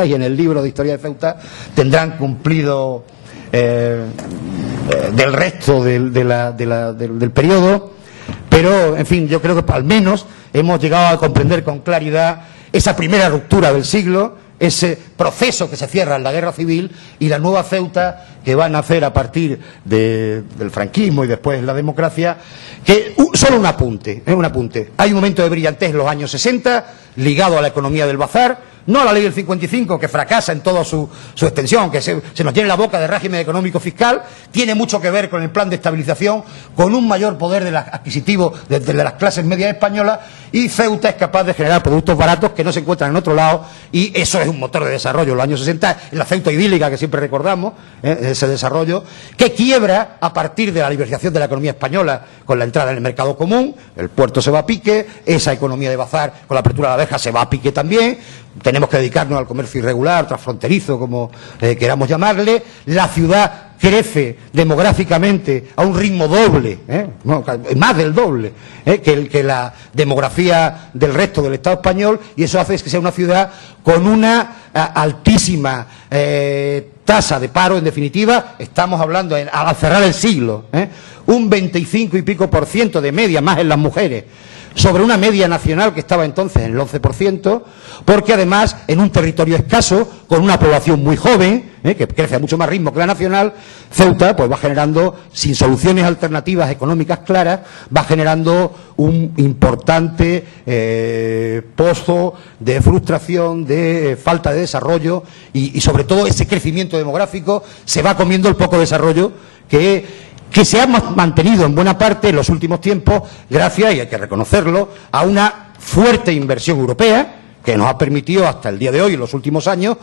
y en el libro de Historia de Ceuta tendrán cumplido del resto del periodo, pero en fin, yo creo que al menos hemos llegado a comprender con claridad esa primera ruptura del siglo, ese proceso que se cierra en la guerra civil y la nueva Ceuta que va a nacer a partir del franquismo y después la democracia, que solo un apunte. Hay un momento de brillantez en los años 60 ligado a la economía del bazar, no a la ley del 55, que fracasa en toda su extensión, que se nos llena la boca de régimen económico fiscal, tiene mucho que ver con el plan de estabilización, con un mayor poder adquisitivo de las clases medias españolas, y Ceuta es capaz de generar productos baratos que no se encuentran en otro lado, y eso es un motor de desarrollo en los años 60, en la Ceuta idílica que siempre recordamos, ese desarrollo, que quiebra a partir de la liberalización de la economía española con la entrada en el mercado común, el puerto se va a pique, esa economía de bazar con la apertura de la verja se va a pique también, tenemos que dedicarnos al comercio irregular, transfronterizo, como queramos llamarle. La ciudad crece demográficamente a un ritmo doble, más del doble, que la demografía del resto del Estado español, y eso hace que sea una ciudad con una altísima tasa de paro. En definitiva, estamos hablando, al cerrar el siglo, un 25 y pico % de media más en las mujeres, sobre una media nacional que estaba entonces en el 11%, porque además en un territorio escaso, con una población muy joven, que crece a mucho más ritmo que la nacional, Ceuta pues va generando, sin soluciones alternativas económicas claras, va generando un importante pozo de frustración, de falta de desarrollo y sobre todo ese crecimiento demográfico se va comiendo el poco desarrollo que se ha mantenido en buena parte en los últimos tiempos gracias, y hay que reconocerlo, a una fuerte inversión europea que nos ha permitido hasta el día de hoy, en los últimos años,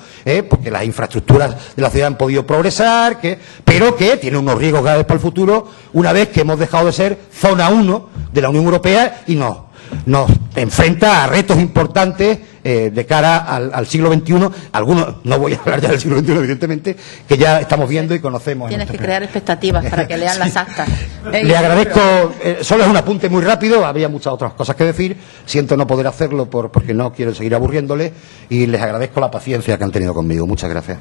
porque las infraestructuras de la ciudad han podido progresar, pero que tiene unos riesgos graves para el futuro una vez que hemos dejado de ser zona 1 de la Unión Europea y nos enfrenta a retos importantes de cara al siglo XXI. Algunos, no voy a hablar ya del siglo XXI, evidentemente, que ya estamos viendo y conocemos. Tienes que crear expectativas para que lean las actas. Le agradezco, solo es un apunte muy rápido, había muchas otras cosas que decir, siento no poder hacerlo porque no quiero seguir aburriéndole, y les agradezco la paciencia que han tenido conmigo. Muchas gracias.